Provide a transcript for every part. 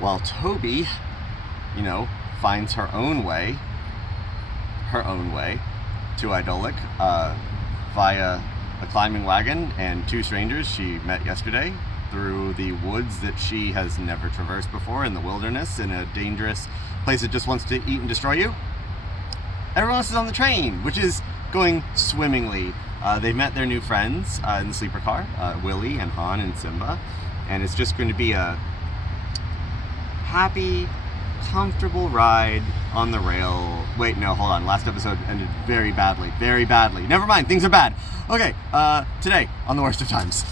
while Tobi, finds her own way to Ydolic via a climbing wagon and two strangers she met yesterday through the woods that she has never traversed before in the wilderness, in a dangerous place that just wants to eat and destroy you. Everyone else is on the train, which is going swimmingly. They've met their new friends in the sleeper car, Willie and Han and Simba, and it's just going to be a happy, comfortable ride on the rail. Wait, no, hold on. Last episode ended very badly. Very badly. Never mind, things are bad. Okay, today on The Worst of Times.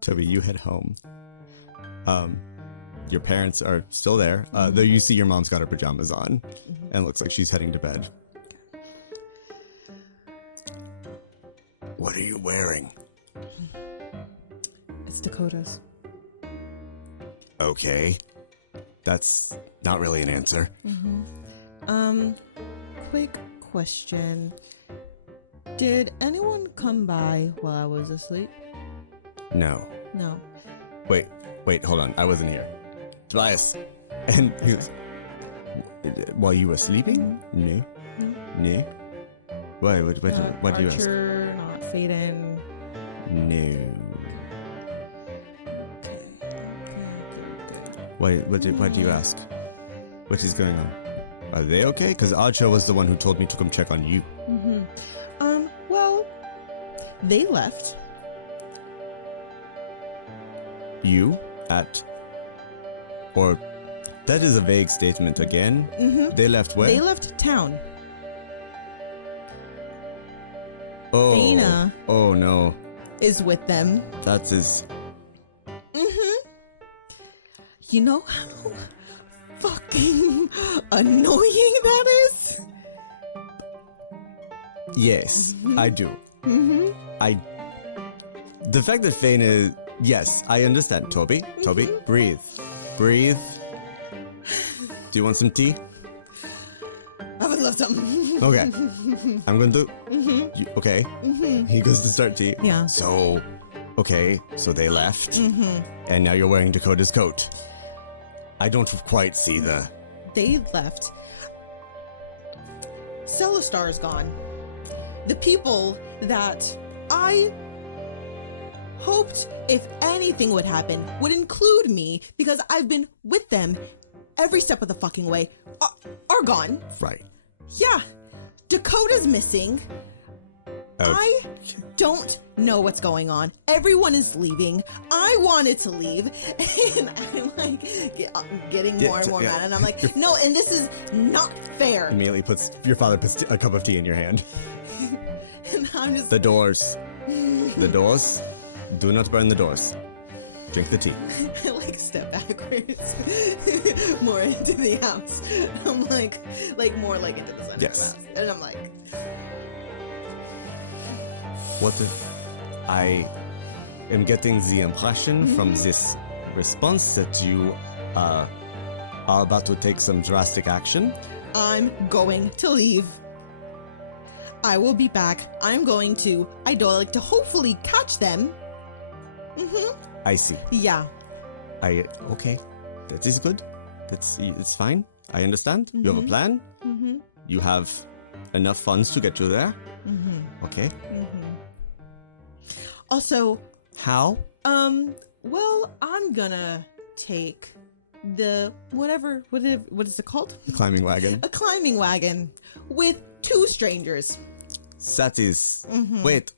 Tobi, you head home. Your parents are still there, though you see your mom's got her pajamas on, and it looks like she's heading to bed. What are you wearing? It's Dakota's. Okay. That's not really an answer. Quick question. Did anyone come by while I was asleep? No. No. Wait, hold on. I wasn't here. Tobias. And he goes, while you were sleeping? No. No. Why? What do you ask? Archer, not Faedan. No. What do you ask? What is going on? Are they okay? Because Archer was the one who told me to come check on you. Well, they left. You? Or that is a vague statement again. They left where? They left town. Oh. Faena. Oh no. Is with them. That's his. You know how fucking annoying that is? Yes, I do. The fact that Faena. Yes, I understand. Tobi, breathe. Breathe. Do you want some tea? I would love some. Okay. I'm going to... Okay. He goes to start tea. Yeah. So they left. And now you're wearing Dakota's coat. I don't quite see the... They left. Celestar's gone. The people that I hoped, if anything would happen, would include me because I've been with them every step of the fucking way, are gone. Right. Yeah. Dakota's missing. I don't know what's going on. Everyone is leaving. I wanted to leave, and I'm like getting more and more mad. And I'm like, no, and this is not fair. Immediately your father puts a cup of tea in your hand. And I'm just... The doors. The doors. Do not burn the doors. Drink the tea. I like step backwards more into the house. I'm like more like into the center of the house. And I'm like... What if I am getting the impression from this response that you are about to take some drastic action? I'm going to leave. I will be back. I'm going to Ydolic to hopefully catch them. I see. Yeah. Okay. That is good. It's fine. I understand. You have a plan. You have enough funds to get you there. Okay. Also, how? Well, I'm gonna take the what is it called? Climbing wagon. A climbing wagon with 2 strangers. That is. Wait.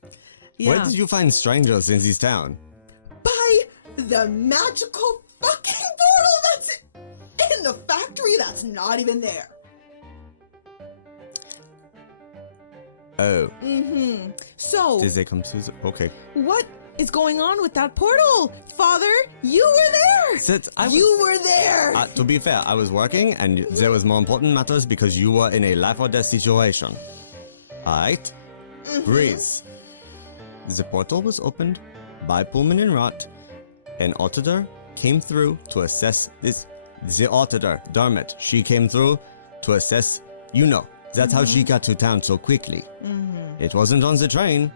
Yeah. Where did you find strangers in this town? By the magical fucking portal that's in the factory that's not even there. Oh. So. Did they come to? Okay. What is going on with that portal? Father, you were there! You were there! To be fair, I was working and there was more important matters because you were in a life or death situation. Alright? Breathe. The portal was opened by Pullman and Rot. An auditor came through to assess this. The auditor, Dermot, she came through to assess, that's how she got to town so quickly. It wasn't on the train.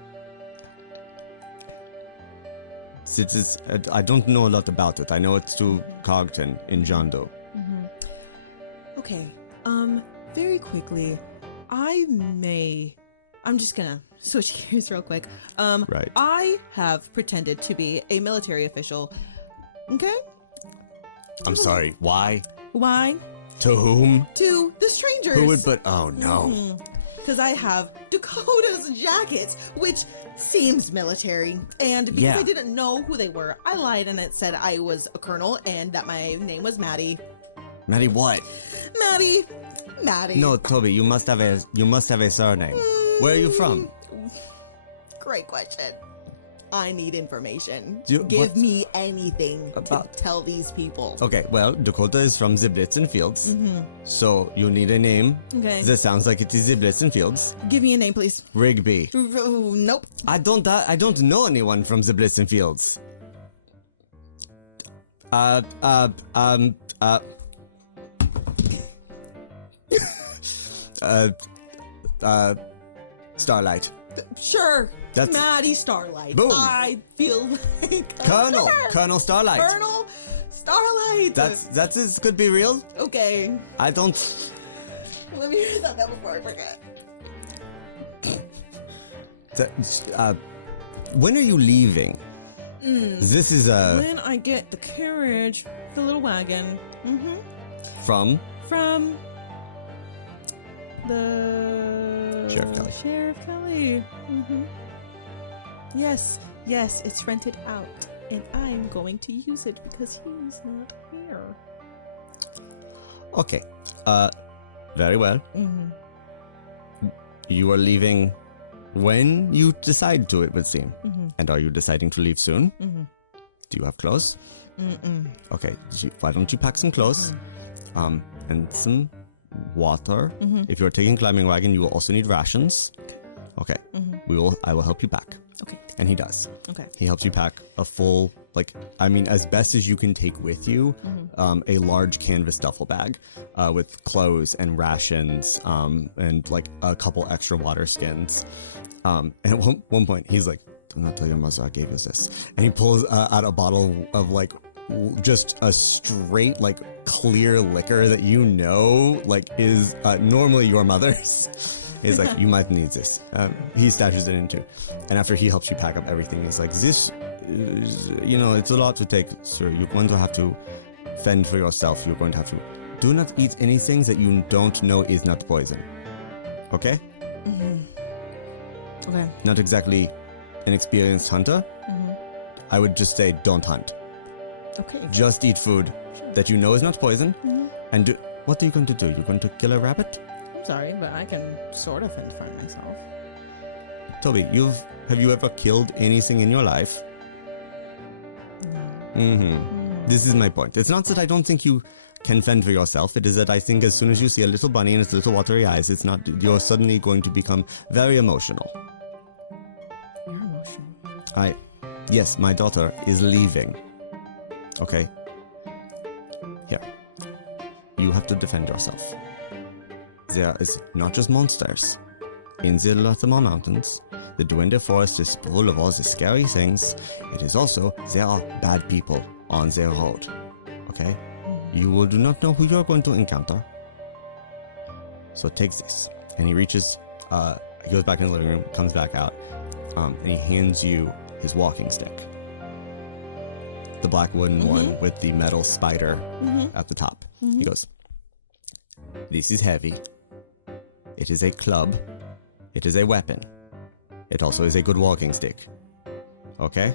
I don't know a lot about it. I know it's to Cogton in Jondo. Okay, very quickly, I'm just gonna switch gears real quick. Right. I have pretended to be a military official. Okay? I'm sorry, why? Why? To whom? To the strangers. Who would, oh no. Because I have Dakota's jackets, which seems military. And because I didn't know who they were, I lied and it said I was a colonel and that my name was Maddie. Maddie what? Maddie. No, Tobi, you must have a surname. Where are you from? Great question. I need information. Give me anything to tell these people. Okay, well, Dakota is from the Blitzen Fields. So you need a name. Okay. That sounds like it is the Blitzen Fields. Give me a name, please. Rigby. Nope. I don't know anyone from the Blitzen Fields. Starlight. Sure. That's Maddie Starlight. Boom. I feel like Colonel Starlight. Colonel Starlight. That's could be real. Okay. I don't. Let me hear that before I forget. When are you leaving? This is when I get the carriage, the little wagon. From the Sheriff Kelly. Yes, it's rented out, and I'm going to use it because he's not here. Okay. Very well. You are leaving when you decide to, it would seem. And are you deciding to leave soon? Do you have clothes? Okay. Why don't you pack some clothes? And some water. If you're taking climbing wagon, you will also need rations. Okay. I will help you pack. Okay. And he does. Okay. He helps you pack a full, as best as you can take with you, a large canvas duffel bag with clothes and rations and a couple extra water skins. And at one point, he's like, "Do not tell your mother I gave you this." And he pulls out a bottle of just a straight clear liquor that is normally your mother's. He's like, "You might need this." He stashes it into, and after he helps you pack up everything, he's like, "This, it's a lot to take, sir. You're going to have to fend for yourself. You're going to have to do not eat anything that you don't know is not poison. Okay? Okay. Not exactly an experienced hunter. I would just say don't hunt. Okay. Just eat food that you know is not poison. And what are you going to do? You're going to kill a rabbit? Sorry, but I can sort of fend for myself. Tobi, have you ever killed anything in your life? No. This is my point. It's not that I don't think you can fend for yourself. It is that I think as soon as you see a little bunny and its little watery eyes, you're suddenly going to become very emotional. You're Yes, my daughter is leaving. Okay? Here. You have to defend yourself. There is not just monsters. In the Latimar Mountains, the Duende Forest is full of all the scary things. It is also, there are bad people on the road. Okay? You will do not know who you're going to encounter. So take this. And he reaches, he goes back in the living room, comes back out, and he hands you his walking stick. The black wooden one with the metal spider at the top. He goes, this is heavy. It is a club. It is a weapon. It also is a good walking stick. Okay?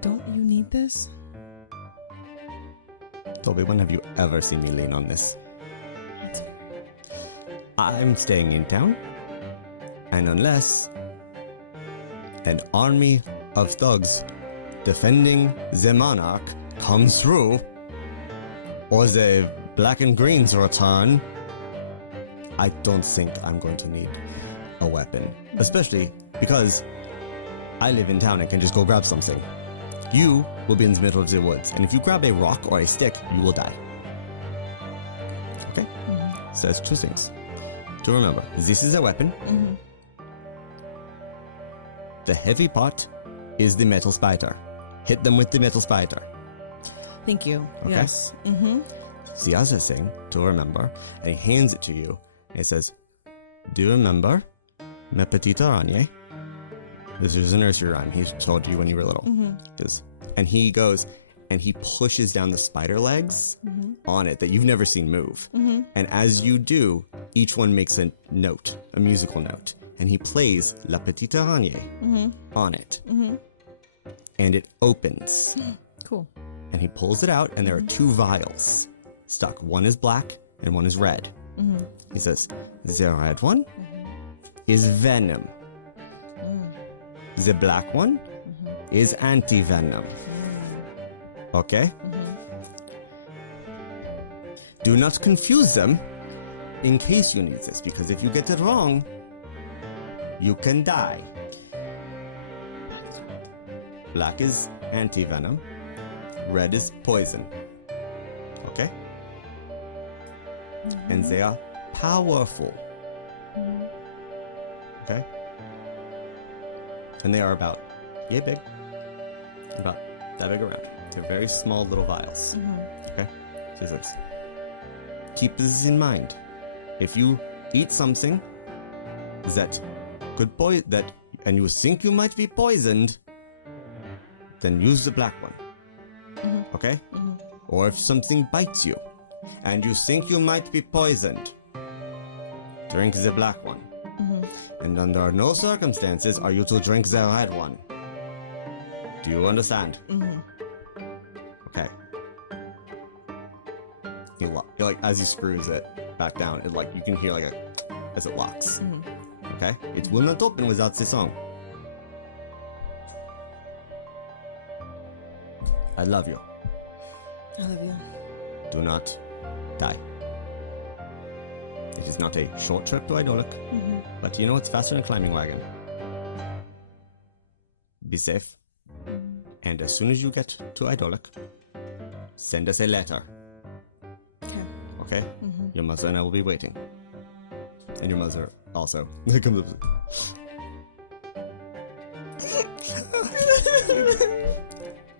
Don't you need this? Tobi, when have you ever seen me lean on this? I'm staying in town. And unless an army of thugs defending the monarch comes through, or the black and greens return, I don't think I'm going to need a weapon. Especially because I live in town and can just go grab something. You will be in the middle of the woods, and if you grab a rock or a stick, you will die. Okay? So that's two things to remember. This is a weapon. The heavy part is the metal spider. Hit them with the metal spider. Thank you. Okay? Yes. The other thing to remember, and he hands it to you, and he says, do you remember me petite araignée? This is a nursery rhyme he told you when you were little. And he goes, and he pushes down the spider legs on it that you've never seen move. And as you do, each one makes a note, a musical note. And he plays La Petite Araignée on it. And it opens. Cool. And he pulls it out, and there are two vials stuck. One is black, and one is red. He says, the red one is venom. The black one is anti-venom. Okay? Do not confuse them in case you need this, because if you get it wrong, you can die. Black is anti-venom. Red is poison. Okay? And they are powerful. Okay? And they are about yay big. About that big around. They're very small little vials. Okay? So he says, keep this in mind. If you eat something that could and you think you might be poisoned, then use the black one. Okay? Or if something bites you and you think you might be poisoned, drink the black one. And under no circumstances are you to drink the red one. Do you understand? Okay. He like as he screws it back down, it like you can hear like as it locks. Okay? It will not open without the song. I love you. I love you. Do not die. It is not a short trip to Ydolic, but you know it's faster than a climbing wagon. Be safe. And as soon as you get to Ydolic, send us a letter. Okay. Okay? Your mother and I will be waiting. And your mother also. Comes up.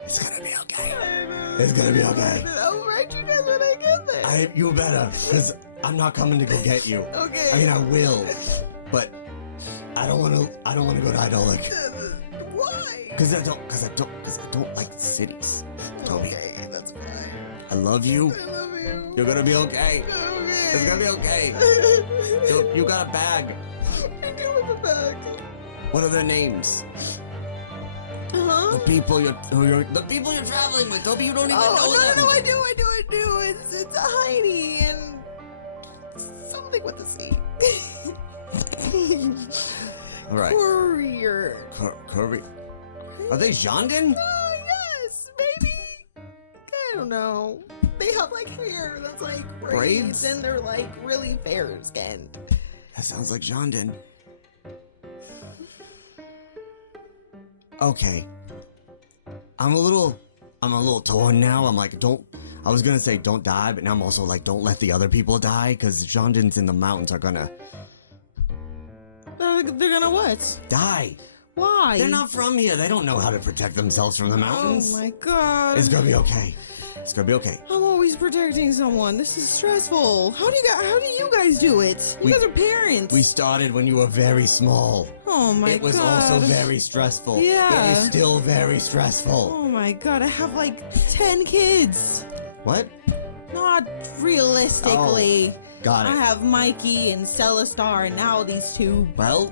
It's gonna be okay. It's gonna be okay. I'll write you guys when I get there. You better, because I'm not coming to go get you. Okay. I mean, I will, but I don't want to go to Ydolic. Why? Because I don't like cities. Tobi, Okay, that's fine. I love you. I love you. You're gonna be okay. Okay. It's gonna be okay. You got a bag. I do have a bag. What are their names? The people you're traveling with, Tobi. You don't even know them. No, I do. It's a Heidi and something with the C. All right. Courier. Courier. Are they Jandin? Yes, maybe. I don't know. They have like hair that's like Braids? and they're like really fair skinned. That sounds like Jandin. Okay. I'm a little torn now. I'm like, I was gonna say don't die, but now I'm also like, don't let the other people die, because Jondins in the mountains are gonna... They're gonna what? Die. Why? They're not from here. They don't know how to protect themselves from the mountains. Oh my god. It's gonna be okay. It's gonna be okay. I'm always protecting someone. This is stressful. How do you guys do it? You guys are parents. We started when you were very small. Oh my god. It was also very stressful. Yeah. It is still very stressful. Oh my god, I have like 10 kids. What? Not realistically. Oh, got it. I have Mikey and Celestar and now these two. Well,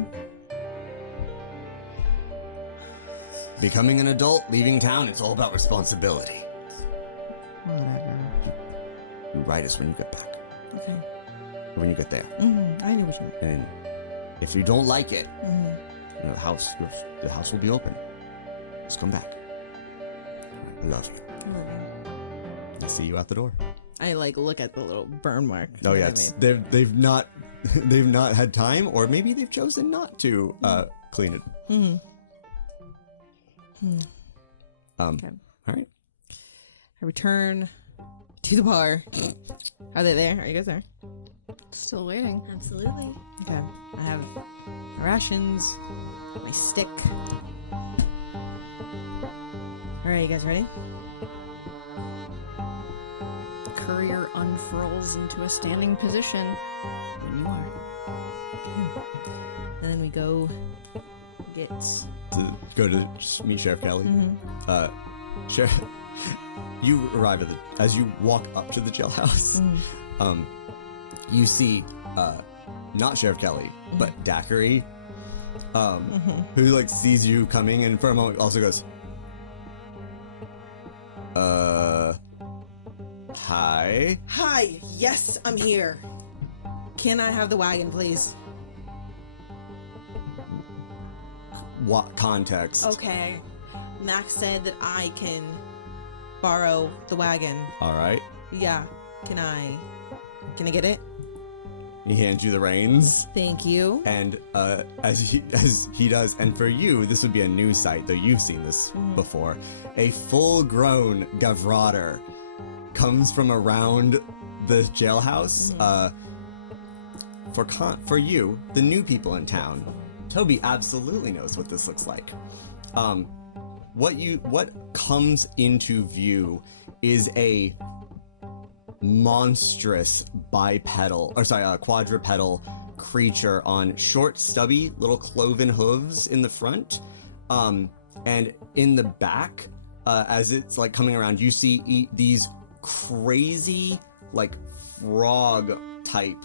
becoming an adult, leaving town, it's all about responsibility. Whatever. You write us when you get back. Okay. Or when you get there. I know what you mean. And if you don't like it, you know, the house will be open. Just come back. I love you. I'll see you out the door. I like look at the little burn mark. Oh yeah, that I they've not had time, or maybe they've chosen not to clean it. Okay. All right. I return to the bar. Are they there? Are you guys there? Still waiting. Absolutely. Okay. I have my rations, my stick. Alright, you guys ready? The courier unfurls into a standing position when you are. And then we go get... Go to meet Sheriff Kelly. Sheriff, you arrive as you walk up to the jailhouse. You see, not Sheriff Kelly, but Daiquiri, who like sees you coming, and for a moment also goes, hi. Hi, yes, I'm here. Can I have the wagon, please? What context? Okay. Max said that I can borrow the wagon. All right. Yeah. Can I get it? He hands you the reins. Thank you. And as he does, and for you, this would be a new sight, though you've seen this before. A full-grown Gavrotter comes from around the jailhouse. For you, the new people in town, Tobi absolutely knows what this looks like. What comes into view is a monstrous quadrupedal creature on short, stubby, little cloven hooves in the front, and in the back, as it's like coming around, you see these crazy like frog type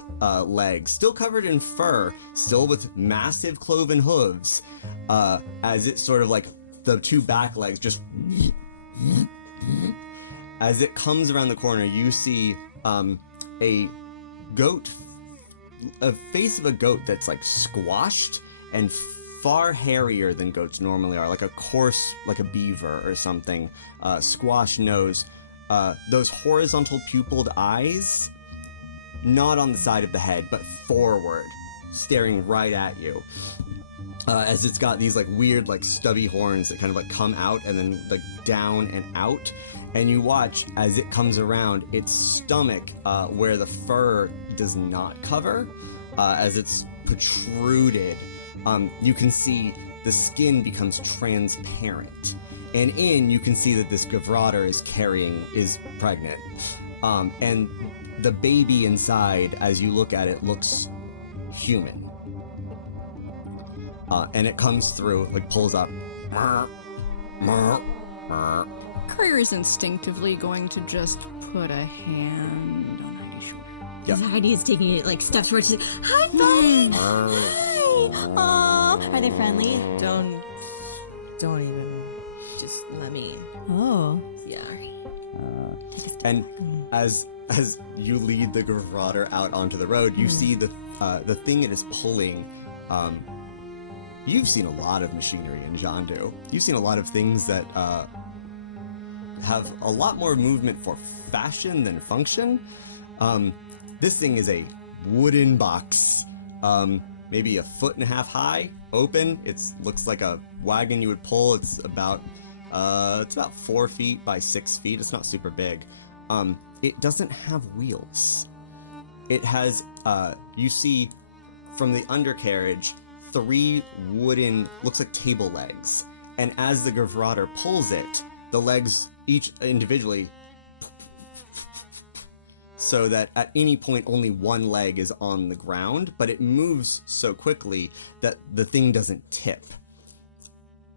legs, still covered in fur, still with massive cloven hooves, as it's sort of like the two back legs just as it comes around the corner. You see a face of a goat that's like squashed and far hairier than goats normally are, like a coarse, like a beaver or something, squashed nose, those horizontal pupilled eyes, not on the side of the head, but forward, staring right at you. As it's got these like weird like stubby horns that kind of like come out and then like down and out, and you watch as it comes around its stomach, where the fur does not cover, as it's protruded, you can see the skin becomes transparent, and you can see that this Gavrotter is pregnant, and the baby inside, as you look at it, looks human. And it comes through, like pulls up. Courier is instinctively going to just put a hand on Heidi's shoulder. Yep. Heidi is taking it like steps forward. She's like, "Hi, buddy. Hi. Aw, are they friendly?" Don't even. Just let me. Oh. Yeah. Take a step. And as you lead the Gavrotter out onto the road, you see the thing it is pulling. You've seen a lot of machinery in Jondu. You've seen a lot of things that have a lot more movement for fashion than function. This thing is a wooden box maybe a 1.5 feet high, open. It looks like a wagon you would pull. It's about 4 feet by 6 feet. It's not super big. It doesn't have wheels. It has, you see from the undercarriage, 3 wooden, looks like table legs. And as the Gavrotter pulls it, the legs each individually, so that at any point only one leg is on the ground, but it moves so quickly that the thing doesn't tip.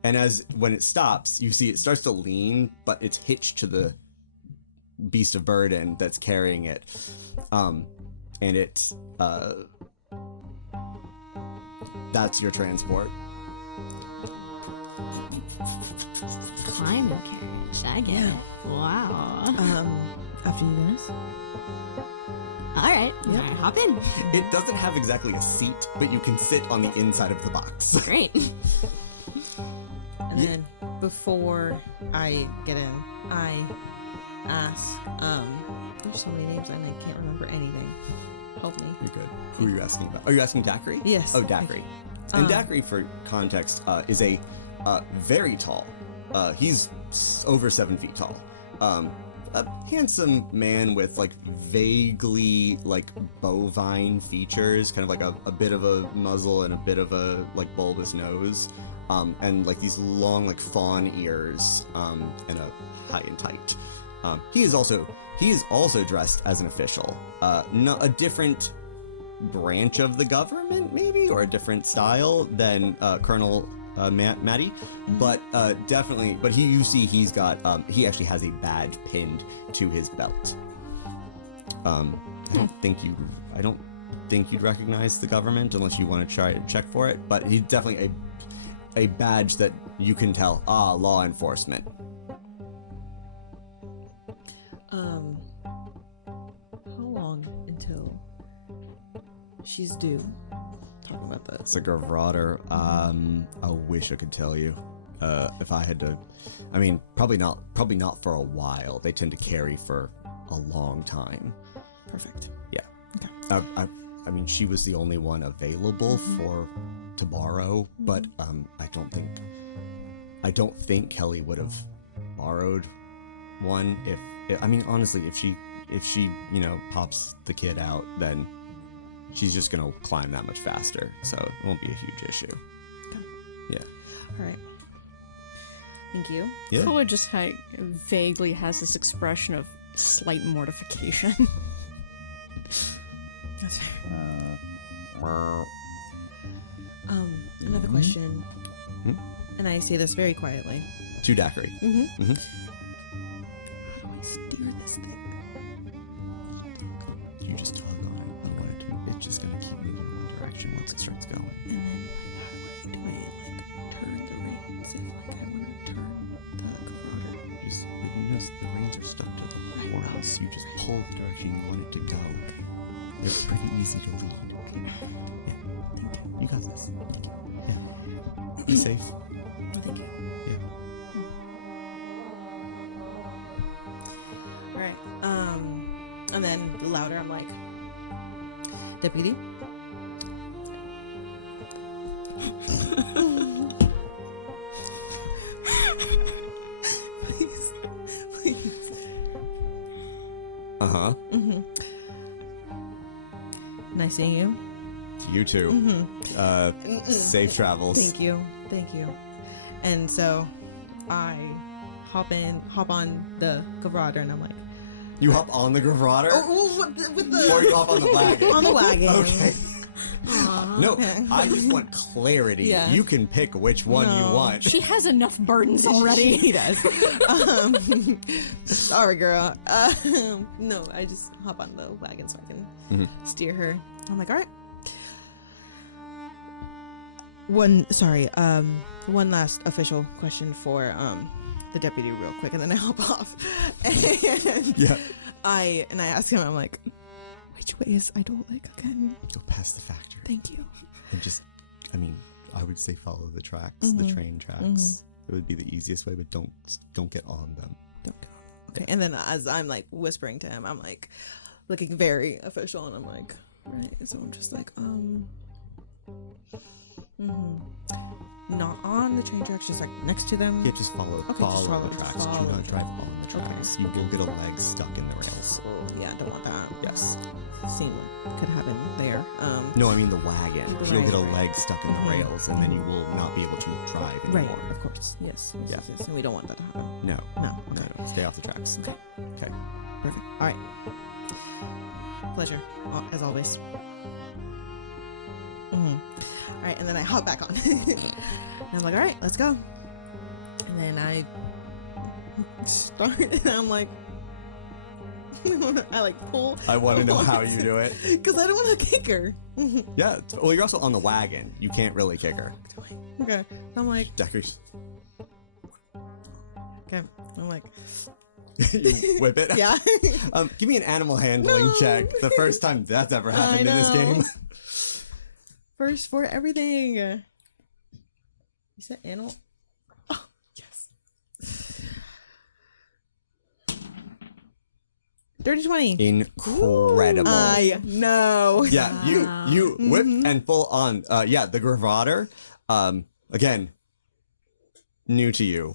And when it stops, you see it starts to lean, but it's hitched to the beast of burden that's carrying it. And it's, that's your transport. Climbing carriage. I get it. Wow. After you guys. All right. Yep. All right, hop in. It doesn't have exactly a seat, but you can sit on the inside of the box. Great. And then before I get in, I ask, there's so many names I can't remember anything. Help me. You're good. Who are you asking about? Are you asking Dacry? Yes. Oh, Dacry. And Dacry, for context, is a very tall. He's over 7 feet tall. A handsome man with like vaguely like bovine features, kind of like a bit of a muzzle and a bit of a like bulbous nose, and like these long like fawn ears, and a high and tight. He is also dressed as an official, a different branch of the government maybe, or a different style than Colonel Maddie, but definitely. But you see he's got he actually has a badge pinned to his belt. I don't think you'd recognize the government unless you want to try to check for it. But he's definitely a badge that you can tell. Law enforcement. How long until she's due? Talking about this. It's a Gavrotter. I wish I could tell you. If I had to, I mean, probably not for a while. They tend to carry for a long time. Perfect. Yeah. Okay. I mean, she was the only one available to borrow, but I don't think Kelly would have borrowed one if I mean, honestly, if she pops the kid out, then she's just gonna climb that much faster, so it won't be a huge issue. Okay. Yeah. All right. Thank you. Yeah. Chloe just kind of vaguely has this expression of slight mortification. That's fair. Another question, and I say this very quietly. To Dacry. How do I steer this thing? You just tug on it. You want it to. It's just gonna keep moving in one direction once it starts going. And then, how do I turn the reins if I want to turn the Gavrotter? Just the reins are stuck to the horns. You just pull the direction you want it to go. They're pretty easy to lead. Okay. Yeah. Thank you. You got this. Thank you. Yeah. Be safe. Oh, thank you. Yeah. All right. And then louder, I'm like, Deputy. Please. Uh-huh. Nice seeing you. You too. Safe travels. Thank you. And so I hop on the Gavrotter, and I'm like, You hop on the Gavrotter? with the Or you hop on the wagon? on the wagon. Okay. No, I just want clarity. Yeah. You can pick which one you want. She has enough burdens already. She does. Sorry, girl. No, I just hop on the wagon so I can steer her. I'm like, all right. One last official question for the deputy real quick, and then I hop off. And Yeah. I ask him, I'm like, which way is Ydolic again? Go past the factory. Thank you. And just, I mean, I would say follow the tracks, the train tracks. It would be the easiest way, but don't get on them. Okay. And then as I'm like whispering to him, I'm like looking very official, and I'm like, right. So I'm just like, on the train tracks, just like next to them? Yeah, just follow Okay, just the follow tracks. Do the not drive on the tracks. You will get a leg stuck in the rails. Oh, yeah, I don't want that. Yes. Seen what could happen there. No, I mean the wagon. The You'll get a wagon. leg stuck in the rails, and then you will not be able to drive Right, anymore. of course. Yes. Yeah. Yes. And we don't want that to happen. No. No. Okay. No. Stay off the tracks. Okay. Okay. Perfect. All right. Pleasure, as always. All right, and then I hop back on. And I'm like, all right, let's go. And then I start, and I'm like, I like pull. I want to know how you do it. Because I don't want to kick her. Yeah. Well, you're also on the wagon. You can't really kick her. Okay. I'm like, Deckers. okay. I'm like, You whip it. yeah. Give me an animal handling check. The first time that's ever happened in this game. First for everything. You said animal? Oh, yes. Dirty 20. Incredible. I know. Yeah, you whip and full on. Yeah, the Gravader, again, new to you,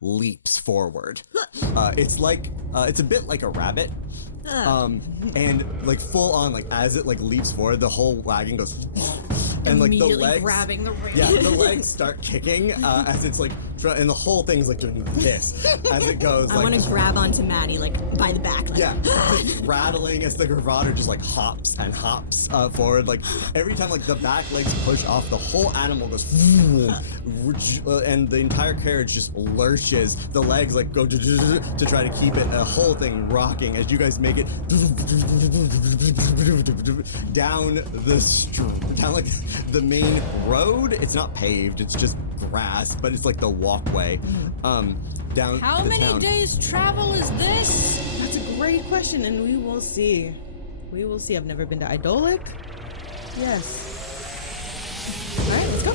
leaps forward. It's like it's a bit like a rabbit. And like full on, like as it like leaps forward, the whole wagon goes, and like the Immediately legs, grabbing the rail. yeah, the legs start kicking as it's like, and the whole thing's like doing this as it goes. I like, want to grab onto Maddie like by the back. Like, yeah, just rattling as the Gravader just like hops and hops forward. Like every time like the back legs push off, the whole animal goes, and the entire carriage just lurches. The legs like go to try to keep it, the whole thing rocking as you guys make it down the down like the main road. It's not paved, it's just grass, but it's like the walkway down How the many town. days travel is this? That's a great question, and we will see. We will see. I've never been to Ydolic. Yes. All right, let's go.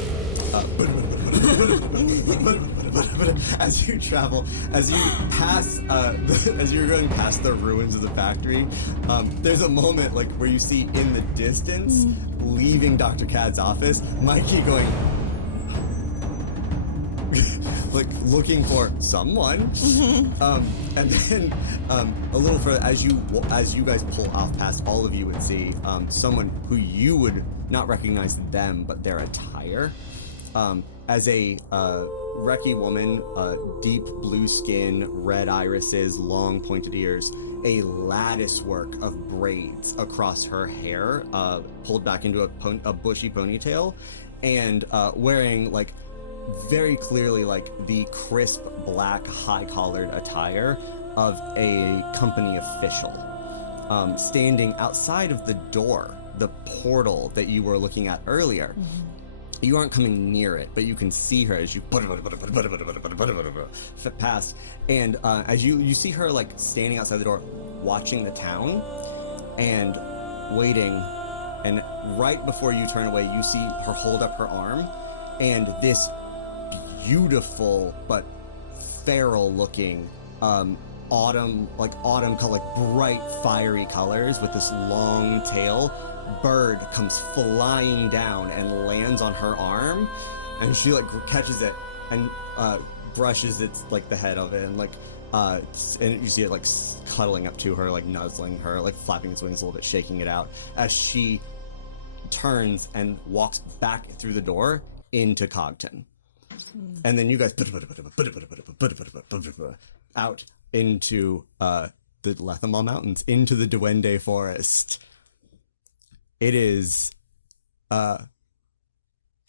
As you travel, as you pass, as you're going past the ruins of the factory, there's a moment like where you see in the distance, leaving Dr. Cad's office, Mikey going, like looking for someone, and then a little further, as you guys pull off past, all of you would see someone who you would not recognize them, but their attire. As a Reki woman, deep blue skin, red irises, long pointed ears, a lattice work of braids across her hair, pulled back into a bushy ponytail, and wearing like very clearly like the crisp black high-collared attire of a company official, standing outside of the door, the portal that you were looking at earlier. You aren't coming near it, but you can see her as you past, and as you see her like standing outside the door, watching the town, and waiting, and right before you turn away, you see her hold up her arm, and this beautiful but feral-looking autumn color, like bright fiery colors with this long tail bird comes flying down and lands on her arm, and she like catches it and brushes its like the head of it, and like and you see it like cuddling up to her, like nuzzling her, like flapping its wings a little bit, shaking it out as she turns and walks back through the door into Cogton. And then you guys out into the Lethamar Mountains, into the Duende Forest. It is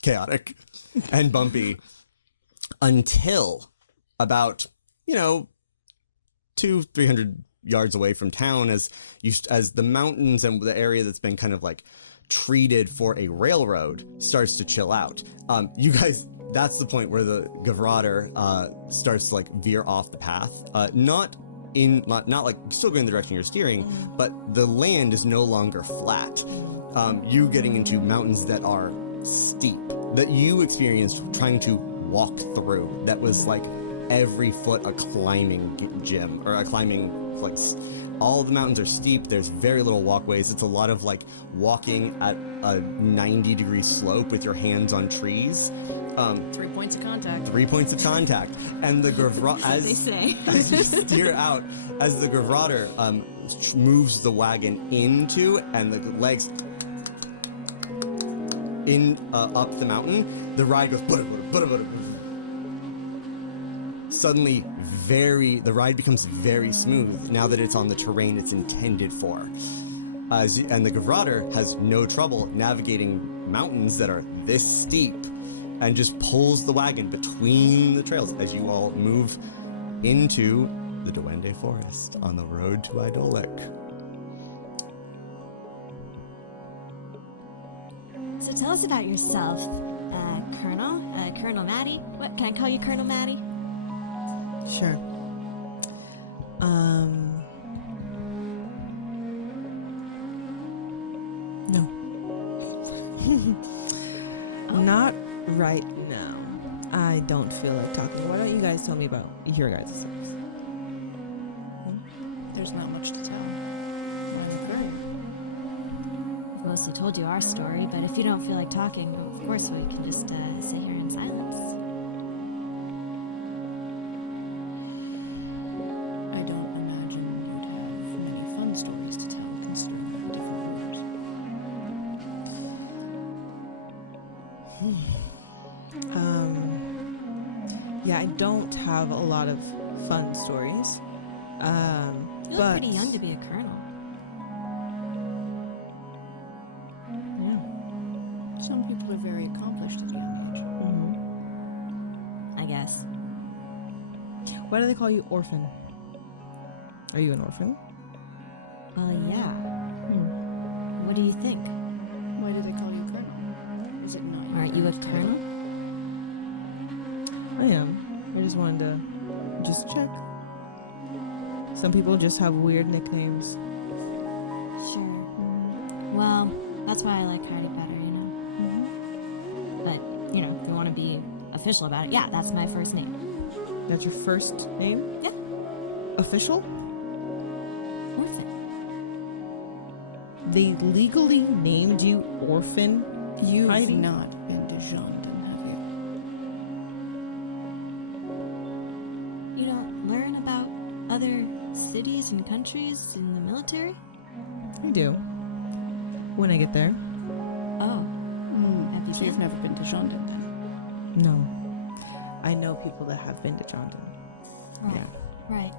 chaotic and bumpy until about 200-300 yards away from town, as the mountains and the area that's been kind of like treated for a railroad starts to chill out. You guys, that's the point where the Gavrader starts to like veer off the path. Not like still going the direction you're steering, but the land is no longer flat. You getting into mountains that are steep, that you experienced trying to walk through. That was like every foot a climbing gym, or a climbing like all the mountains are steep. There's very little walkways. It's a lot of like walking at a 90-degree slope with your hands on trees. 3 points of contact. 3 points of contact. And the as they say. as you steer out, as the Gravrotter moves the wagon into and the legs in up the mountain, the ride goes suddenly the ride becomes very smooth now that it's on the terrain it's intended for. And the Gravrotter has no trouble navigating mountains that are this steep and just pulls the wagon between the trails as you all move into the Duende Forest on the road to Ydolic. So tell us about yourself, Colonel Maddie. What, can I call you Colonel Maddie? Sure. No. Not right now. I don't feel like talking. Why don't you guys tell me about your guys' selves? There's not much to tell. We're in the Courier. We've mostly told you our story, but if you don't feel like talking, of course we can just sit here in silence. I don't imagine you'd have many fun stories to tell, considering how different we are. Yeah, I don't have a lot of fun stories. You look But pretty young to be a colonel. Yeah. Some people are very accomplished at a young age. I guess. Why do they call you Orphan? Are you an orphan? Well, yeah. What do you think? Why do they call you Colonel? Is it not your Aren't you a title? colonel? I am. I just wanted to just check. Some people just have weird nicknames. Sure. Well, that's why I like Heidi better, you know? But, you know, if you want to be official about it, yeah, that's my first name. That's your first name? Yeah. Official? Orphan. They legally named you Orphan? You've Heidi? not been to Jondon, have you? You don't learn about other cities and countries in the military? I do. When I get there. Oh. Have you So you've been? never been to Jondon then? No. I know people that have been to Jondon. Right. Yeah. Right.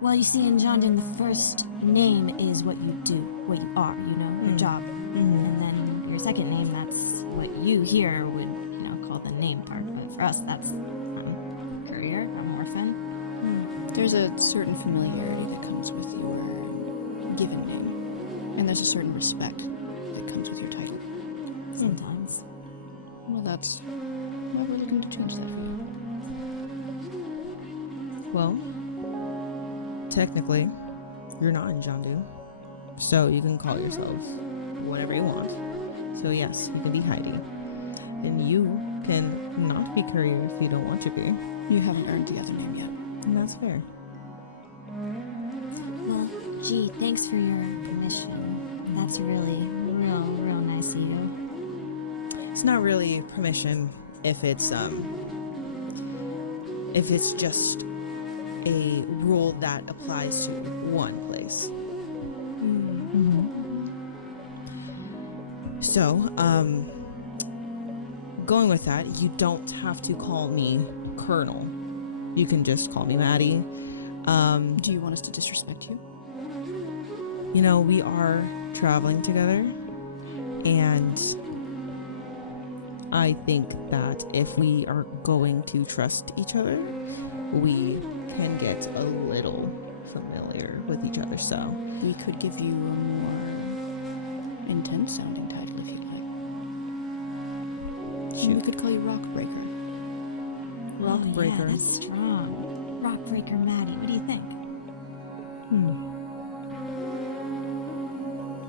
Well, you see, in Jondon, the first name is what you do, what you are, you know, your job. And then your second name, that's what you here would, you know, call the name part. But for us, that's I'm Courier, I'm Orphan. There's a certain familiarity that comes with your given name, and there's a certain respect that comes with your title. Sometimes. Well, we're looking to change that for you. Well, technically, you're not in Jondu. So you can call yourselves whatever you want. So yes, you can be Heidi. And you can not be Courier if you don't want to be. You haven't earned the other name yet. And that's fair. Well, gee, thanks for your permission. That's really, real nice of you. It's not really permission if it's just a rule that applies to one place. So, going with that, you don't have to call me Colonel. You can just call me Maddie. Do you want us to disrespect you? You know, we are traveling together, and I think that if we are going to trust each other, we can get a little familiar with each other. So We could give you a more intense sounding title if you'd like. Shoot. We could call you Rockbreaker. Rockbreaker. Yeah, that's strong. Rockbreaker Maddie, what do you think?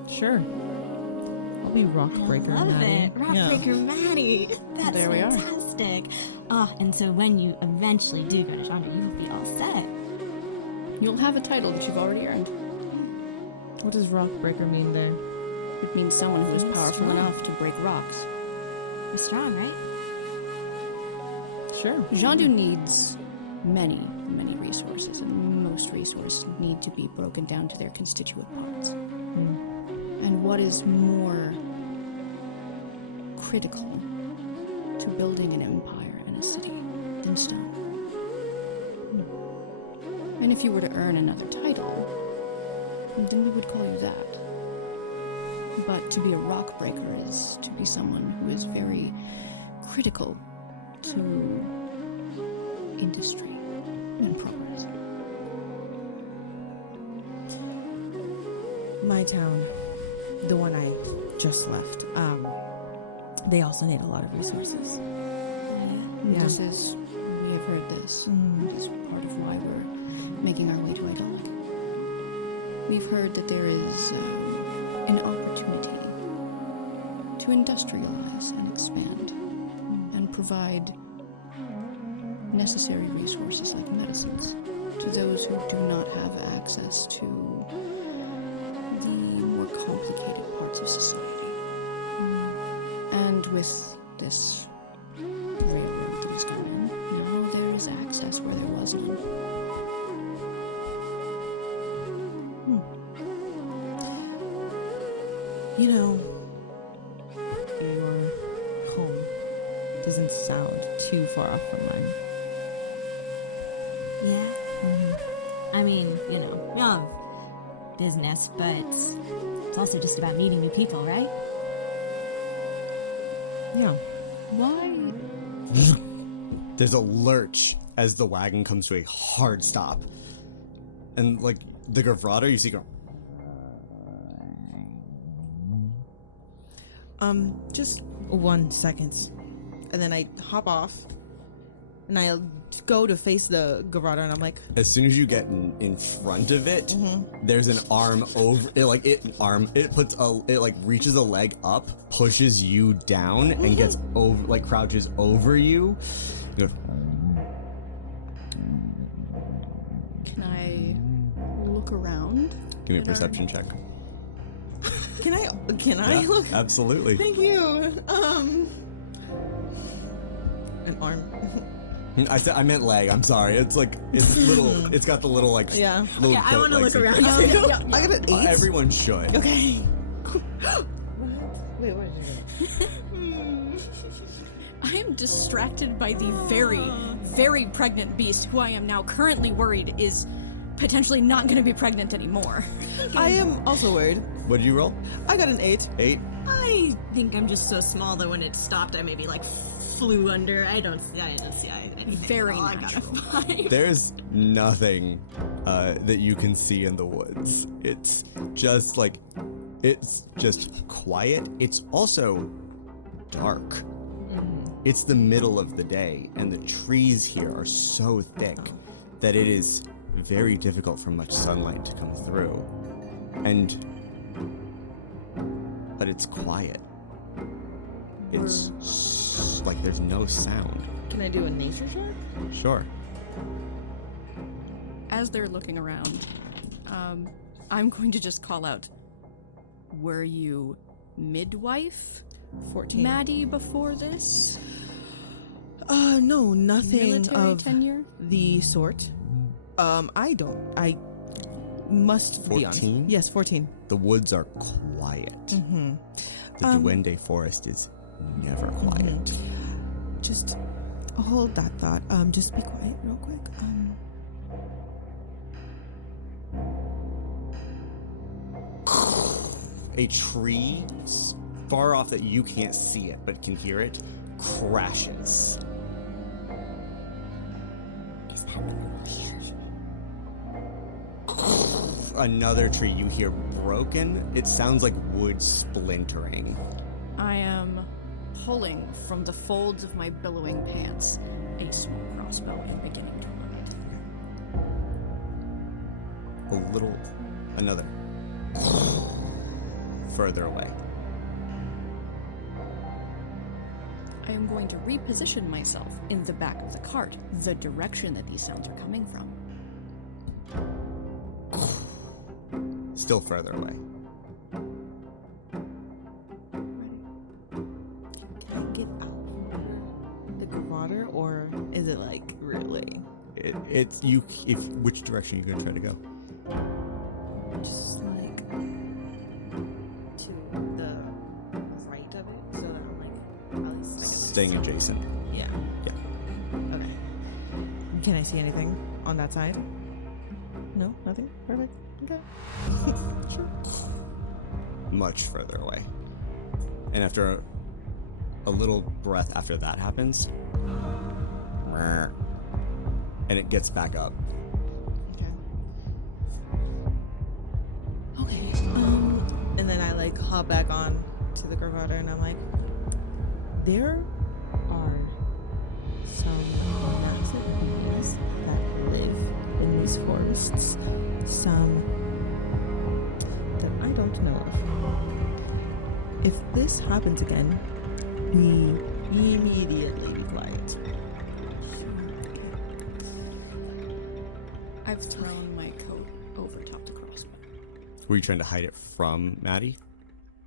Sure. I'll be Rockbreaker. I love Maddie. it. Rockbreaker Maddie. That's There we are. fantastic. Oh, and so when you eventually do go to Chandra, you will be all set. You'll have a title that you've already earned. What does rock breaker mean there? It means someone who is powerful enough to break rocks. We're strong, right? Sure. Jandu needs many, many resources, and most resources need to be broken down to their constituent parts. And what is more critical to building an empire and a city than stone? And if you were to earn another title, then we would call you that. But to be a rock breaker is to be someone who is very critical to industry and progress. My town, the one I just left, they also need a lot of resources. Yeah. This is, we have heard this. It is part of why we're making our way to Ydolic. We've heard that there is an opportunity to industrialize and expand and provide necessary resources like medicines to those who do not have access to the more complicated parts of society. And with this railroad that is going, now there is access where there was none. You know, your home doesn't sound too far off from mine. Yeah. I mean, you know, we all have business, but it's also just about meeting new people, right? Yeah. Why? There's a lurch as the wagon comes to a hard stop. And like the Gravrata, you see go. Just 1 second. And then I hop off and I'll go to face the Garada and I'm like, As soon as you get in front of it, there's an arm over it, like it reaches a leg up, pushes you down, and gets over, like crouches over you. You go, Can I look around? give me a perception check. can I Yeah, look? Absolutely. Thank you. An arm. I meant leg. I'm sorry. It's like it's little. It's got the little like. Yeah. Little I goat want to legs look and- around too. I got an 8. Everyone should. Okay. Wait, what is it? I am distracted by the very, very pregnant beast who I am now currently worried is potentially not going to be pregnant anymore. I am also worried. What did you roll? I got an 8. 8. I think I'm just so small that when it stopped, I maybe like flew under. I don't see anything. Very at all. I got a natural. 5. There's nothing that you can see in the woods. It's just like, it's just quiet. It's also dark. It's the middle of the day, and the trees here are so thick that it is very difficult for much sunlight to come through. But it's quiet. It's like there's no sound. Can I do a nature check? Sure. As they're looking around, I'm going to just call out, were you midwife 14. Maddie before this? No, nothing Military of tenure? the sort. I must be honest. 14? Yes, 14. The woods are quiet. The Duende Forest is never quiet. Just hold that thought. Just be quiet real quick. A tree far off that you can't see it but can hear it crashes. Is that the rule here? Another tree you hear broken. It sounds like wood splintering. I am pulling from the folds of my billowing pants a small crossbow and beginning to load. Another. Further away. I am going to reposition myself in the back of the cart, the direction that these sounds are coming from. still further away. Can I get out of the water, or is it like really? It's you. Which direction are you gonna try to go? Just like to the right of it, so that I'm like at least I can Staying adjacent. Yeah. Yeah. Okay. Can I see anything on that side? No, nothing. Perfect. Okay. Sure. Much further away. And after a little breath after that happens, and it gets back up. Okay. And then I like hop back on to the Gravata, and I'm like, there are some massive beings that live in these forests. Some that I don't know of. If this happens again, we immediately be quiet. I've thrown my coat over top the crossbow. Were you trying to hide it from Maddie?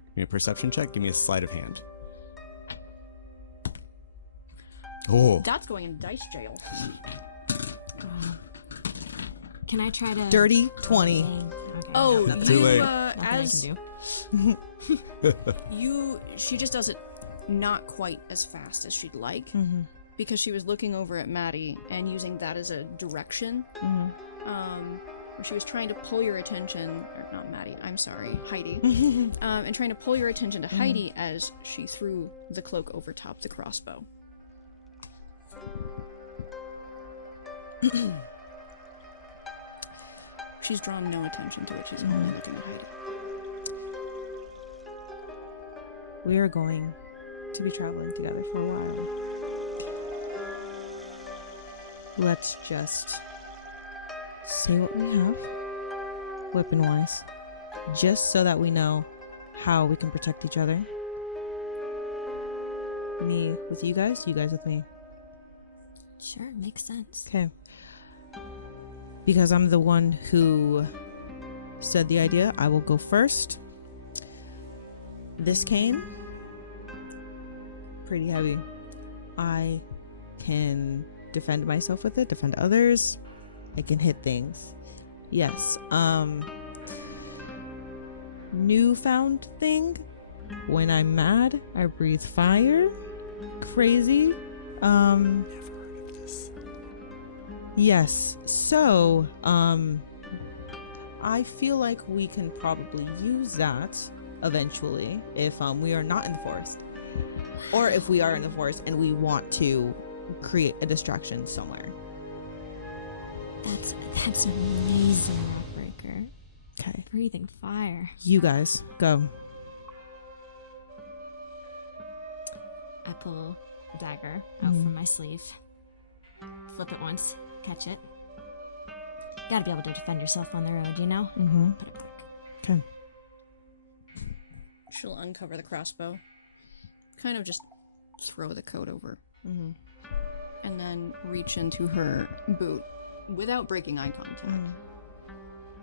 Give me a perception check. Give me a sleight of hand. Oh, That's going in dice jail. Can I try to Dirty 20. Okay, Oh, nothing Too late. nothing I as can do. she just does it not quite as fast as she'd like, because she was looking over at Maddie and using that as a direction. Where she was trying to pull your attention, or not Maddie, I'm sorry, Heidi, and trying to pull your attention to Heidi as she threw the cloak over top the crossbow. She's drawn no attention to it. She's only looking at Heidi. We are going to be traveling together for a while. Let's just say what we have, weapon-wise, just so that we know how we can protect each other. Me with you guys with me. Sure, makes sense. Okay. Because I'm the one who said the idea, I will go first. This cane, pretty heavy. I can defend myself with it, defend others. I can hit things. Yes. Newfound thing. When I'm mad, I breathe fire. Crazy. never heard of this. Yes. So, I feel like we can probably use that eventually if we are not in the forest. Or if we are in the forest and we want to create a distraction somewhere. That's an amazing breaker. Okay. Breathing fire. You guys, go. I pull a dagger out from my sleeve. Flip it once, catch it. Gotta be able to defend yourself on the road, you know? Mm-hmm. Put it back. Okay. She'll uncover the crossbow, kind of just throw the coat over, and then reach into her boot without breaking eye contact.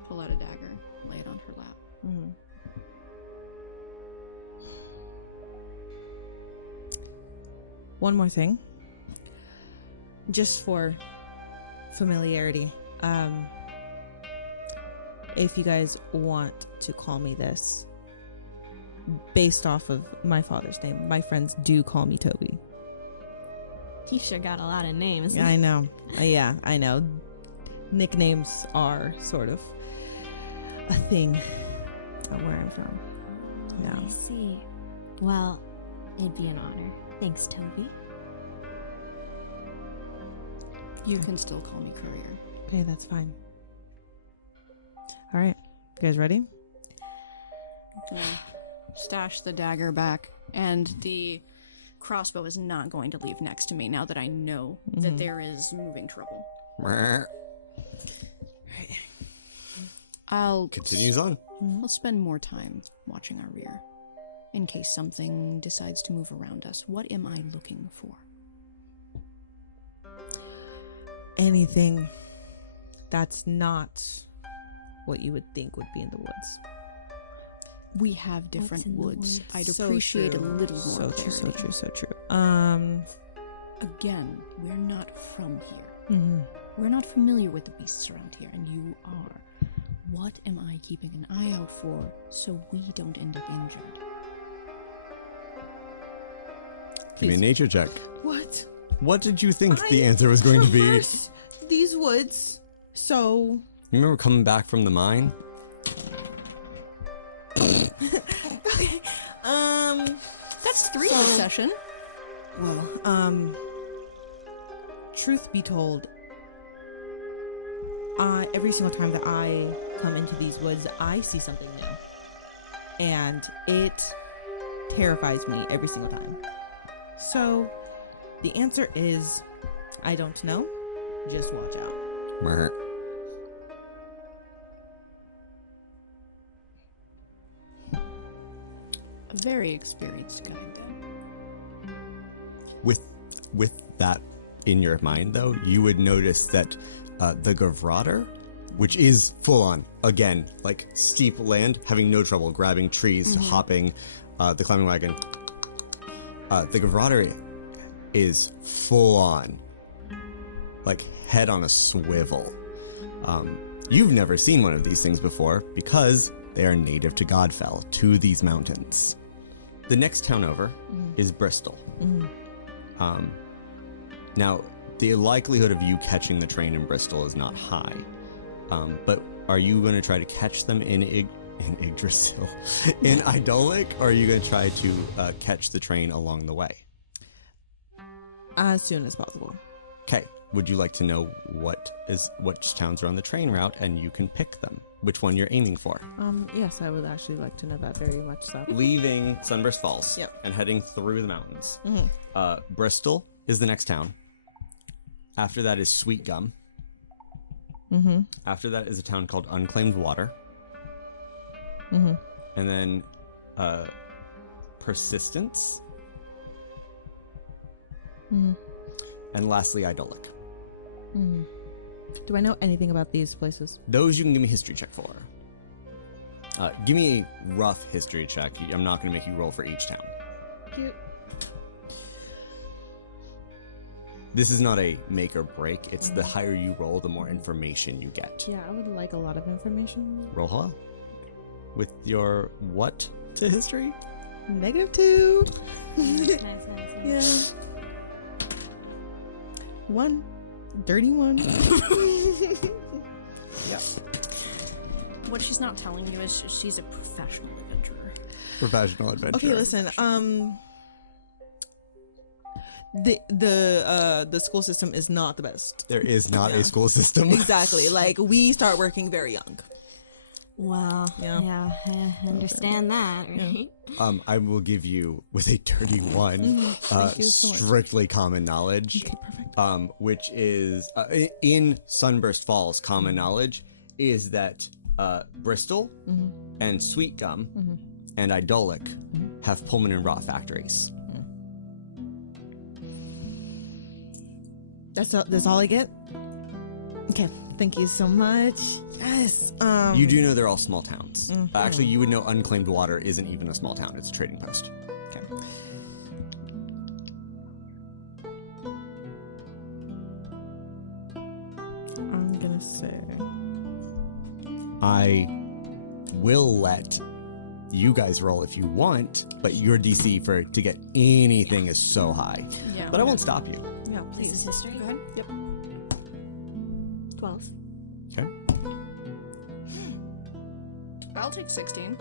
Pull out a dagger, lay it on her lap. One more thing. Just for familiarity. If you guys want to call me this, based off of my father's name, my friends do call me Tobi. You sure got a lot of names. I know. Yeah, I know. Nicknames are sort of a thing where I'm from. Yeah. I see. Well, it'd be an honor. Thanks, Tobi. You can still call me Courier. Okay, that's fine. All right. You guys ready? Stash the dagger back, and the crossbow is not going to leave next to me now that I know that there is moving trouble. Continues on. I'll spend more time watching our rear, in case something decides to move around us. What am I looking for? Anything that's not what you would think would be in the woods. We have different in the woods. woods? I'd So appreciate true. a little more So true, so clarity. true, so true. Again, we're not from here. We're not familiar with the beasts around here, and you are. What am I keeping an eye out for so we don't end up injured? Give me a nature check. What? What did you think the answer was going to be? You traverse these woods, so remember coming back from the mine? okay. That's 3 in a session. Well, truth be told, every single time that I come into these woods, I see something new, and it terrifies me every single time. So, the answer is, I don't know. Just watch out. Mer. A very experienced guide, then. With that in your mind, though, you would notice that the Gavrader, which is full on, again, like steep land, having no trouble grabbing trees, hopping the climbing wagon. The Gavrader is full on, like head on a swivel. You've never seen one of these things before because they are native to Godfell, to these mountains. The next town over is Bristol. Now, the likelihood of you catching the train in Bristol is not high, but are you going to try to catch them in Yggdrasil, in Ydolic, or are you going to try to catch the train along the way? As soon as possible. Okay. Would you like to know which towns are on the train route, and you can pick them? Which one you're aiming for? Yes, I would actually like to know that very much so. Leaving Sunburst Falls Yep. and heading through the mountains. Bristol is the next town. After that is Sweet Gum. After that is a town called Unclaimed Water. And then Persistence. And lastly, Ydolic. Do I know anything about these places? Those you can give me a history check for. Give me a rough history check. I'm not going to make you roll for each town. Cute. This is not a make or break. It's the higher you roll, the more information you get. Yeah, I would like a lot of information. Roll high. With your what to history? -2. Nice. Yeah. 1. Dirty 1. Yeah. What she's not telling you is she's a professional adventurer. Professional adventure. Okay, listen. The school system is not the best. There is not a school system. Exactly. Like, we start working very young. Well, Yeah. yeah, I understand that, right? I will give you with a dirty 1, Thank you so much. strictly common knowledge. Okay, perfect. Which is in Sunburst Falls. Common knowledge is that Bristol and Sweet Gum and Ydolic have Pullman and Rot factories. That's all I get? Okay. Thank you so much. Yes. You do know they're all small towns. Actually, you would know Unclaimed Water isn't even a small town. It's a trading post. Okay. I'm gonna say. I will let you guys roll if you want, but your DC to get anything is so high. Yeah. But I won't stop you. Yeah, This please. is history. Go ahead. Yep. 12. Okay. I'll take 16.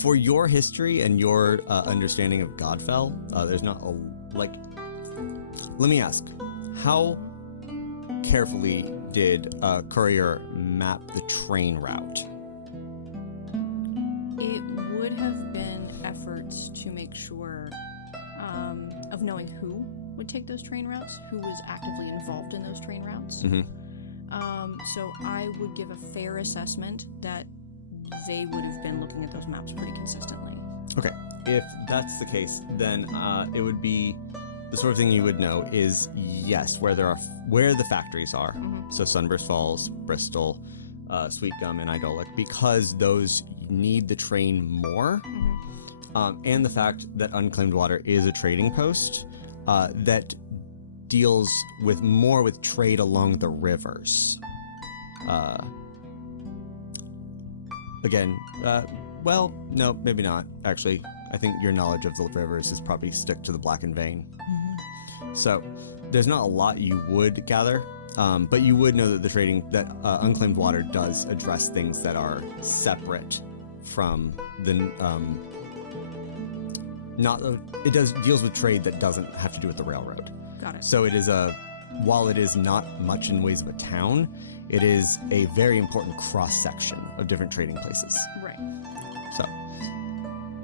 For your history and your understanding of Godfell, there's not a let me ask, how carefully did Courier map the train route? It would have been efforts to make sure of knowing who would take those train routes, who was actively involved in those train routes. So I would give a fair assessment that they would have been looking at those maps pretty consistently. Okay, if that's the case, then it would be the sort of thing you would know is yes, where the factories are. So Sunburst Falls, Bristol, Sweet Gum, and Ydolic, because those need the train more, and the fact that Unclaimed Water is a trading post that deals more with trade along the rivers. Again, well, no, maybe not. Actually, I think your knowledge of the rivers is probably stick to the Black and Vein. So, there's not a lot you would gather, but you would know that the trading, that Unclaimed Water does address things that are separate from the, deals with trade that doesn't have to do with the railroad. Got it. So it is while it is not much in ways of a town, it is a very important cross-section of different trading places. Right. So,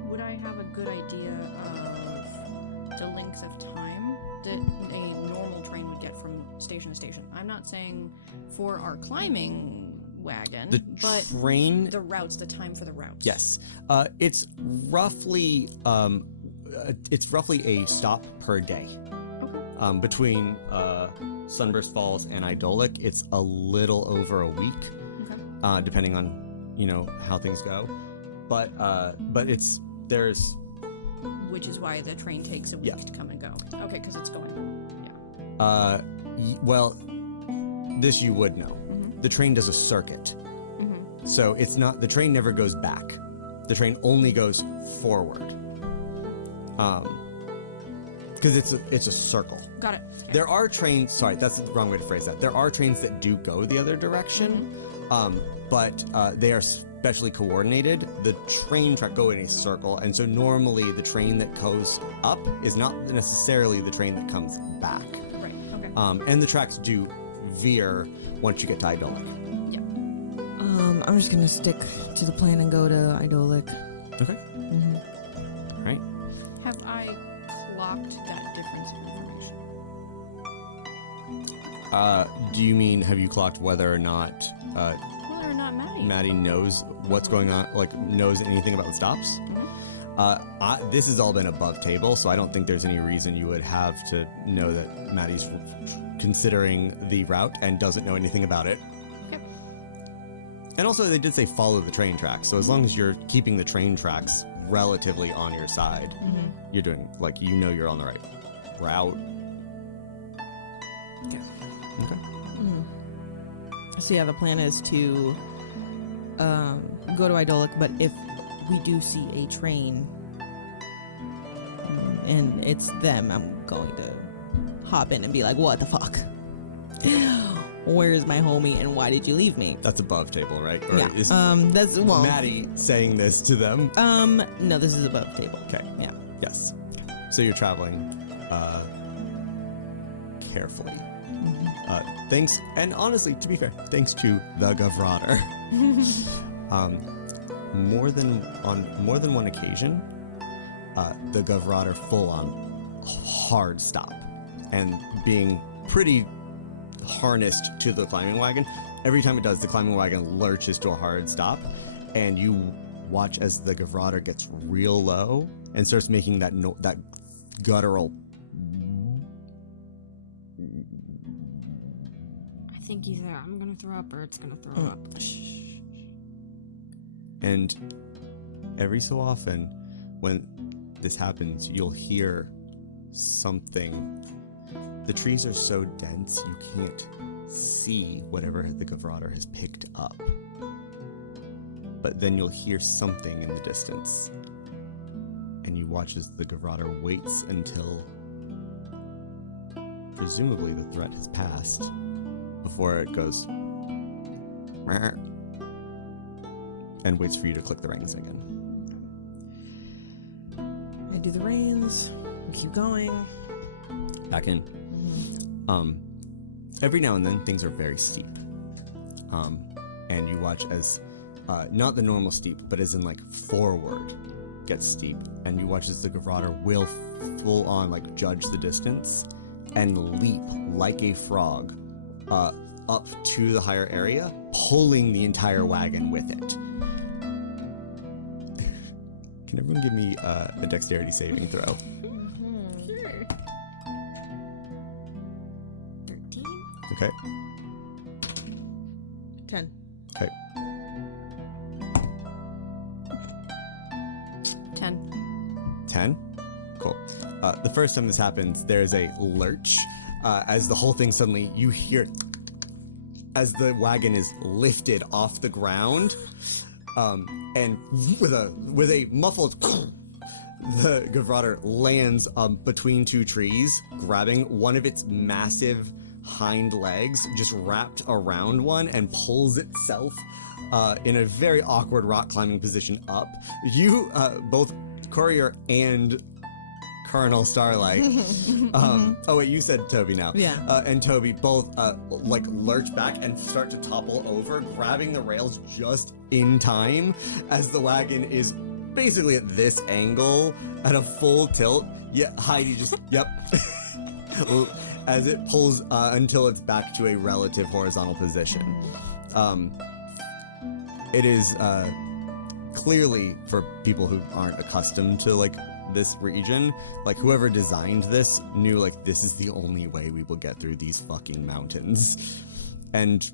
Would I have a good idea of the length of time that a normal train would get from station to station? I'm not saying for our climbing wagon, but the routes, the time for the routes. yes. It's roughly a stop per day. Okay. Between Sunburst Falls and Ydolic, it's a little over a week, Okay. depending on how things go. But there's Which is why the train takes a week Yeah. to come and go. Okay, because it's going. Yeah. well, this you would know. Mm-hmm. The train does a circuit, Mm-hmm. so it's not, the train never goes back. The train only goes forward. Because it's a circle. Got it. There are trains, sorry, that's the wrong way to phrase that. There are trains that do go the other direction, but they are specially coordinated. The train track go in a circle, and so normally the train that goes up is not necessarily the train that comes back. Right. Okay. And the tracks do veer once you get to Ydolic. Yeah. I'm just gonna stick to the plan and go to Ydolic. Okay. Mm-hmm. All right. Have I clocked that difference of information? Do you mean, have you clocked whether or not Whether or not Maddie knows what's going on, like knows anything about the stops? This has all been above table, so I don't think there's any reason you would have to know that Maddie's considering the route and doesn't know anything about it. Okay. And also, they did say follow the train tracks, so as long as you're keeping the train tracks relatively on your side, you're doing, like, you're on the right route. Yeah. Okay. So yeah, the plan is to go to Ydolic, but if we do see a train and it's them, I'm going to hop in and be like, what the fuck? Where's my homie and why did you leave me? That's above table, right? Or Yeah. is That's Maddie saying this to them? No, this is above table. Okay. Yeah. Yes. So you're traveling carefully. Thanks, and honestly, to be fair, thanks to the Gavrader. More than one occasion, the Gavrader full on hard stop, and being pretty harnessed to the climbing wagon. Every time it does, the climbing wagon lurches to a hard stop, and you watch as the Gavrader gets real low and starts making that guttural. I think either I'm gonna throw up or it's gonna throw up. And every so often, when this happens, you'll hear something. The trees are so dense you can't see whatever the Gavrader has picked up. But then you'll hear something in the distance. And you watch as the Gavrader waits until presumably the threat has passed before it goes "Meow," and waits for you to click the reins again. I do the reins, keep going. Back in. Every now and then things are very steep. And you watch as not the normal steep, but as in like forward gets steep, and you watch as the Gavrader will full on like judge the distance and leap like a frog up to the higher area, pulling the entire wagon with it. Can everyone give me a dexterity saving throw? Sure. 13? Okay. 10. Okay. 10. 10? Cool. The first time this happens, there's a lurch as the whole thing suddenly, you hear as the wagon is lifted off the ground, and with a muffled the Gavrotter lands between two trees, grabbing one of its massive hind legs, just wrapped around one, and pulls itself in a very awkward rock climbing position up. You, both Courier and Colonel Starlight. Oh wait, you said Tobi now. Yeah. And Tobi both like lurch back and start to topple over, grabbing the rails just in time as the wagon is basically at this angle at a full tilt. Yeah, Heidi just yep. As it pulls until it's back to a relative horizontal position. It is clearly, for people who aren't accustomed to like this region, like whoever designed this knew like this is the only way we will get through these fucking mountains, and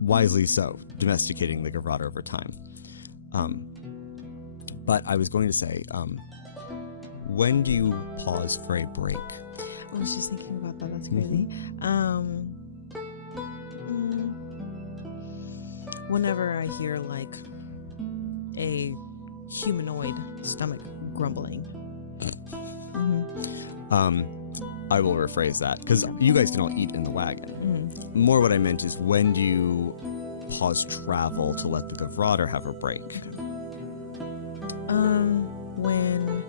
wisely so, domesticating the Gavrotter over time. But I was going to say, when do you pause for a break? I was just thinking about that. That's crazy. Whenever I hear like a humanoid stomach grumbling. I will rephrase that because you guys can all eat in the wagon. More what I meant is, when do you pause travel to let the Gavrotter have a break? When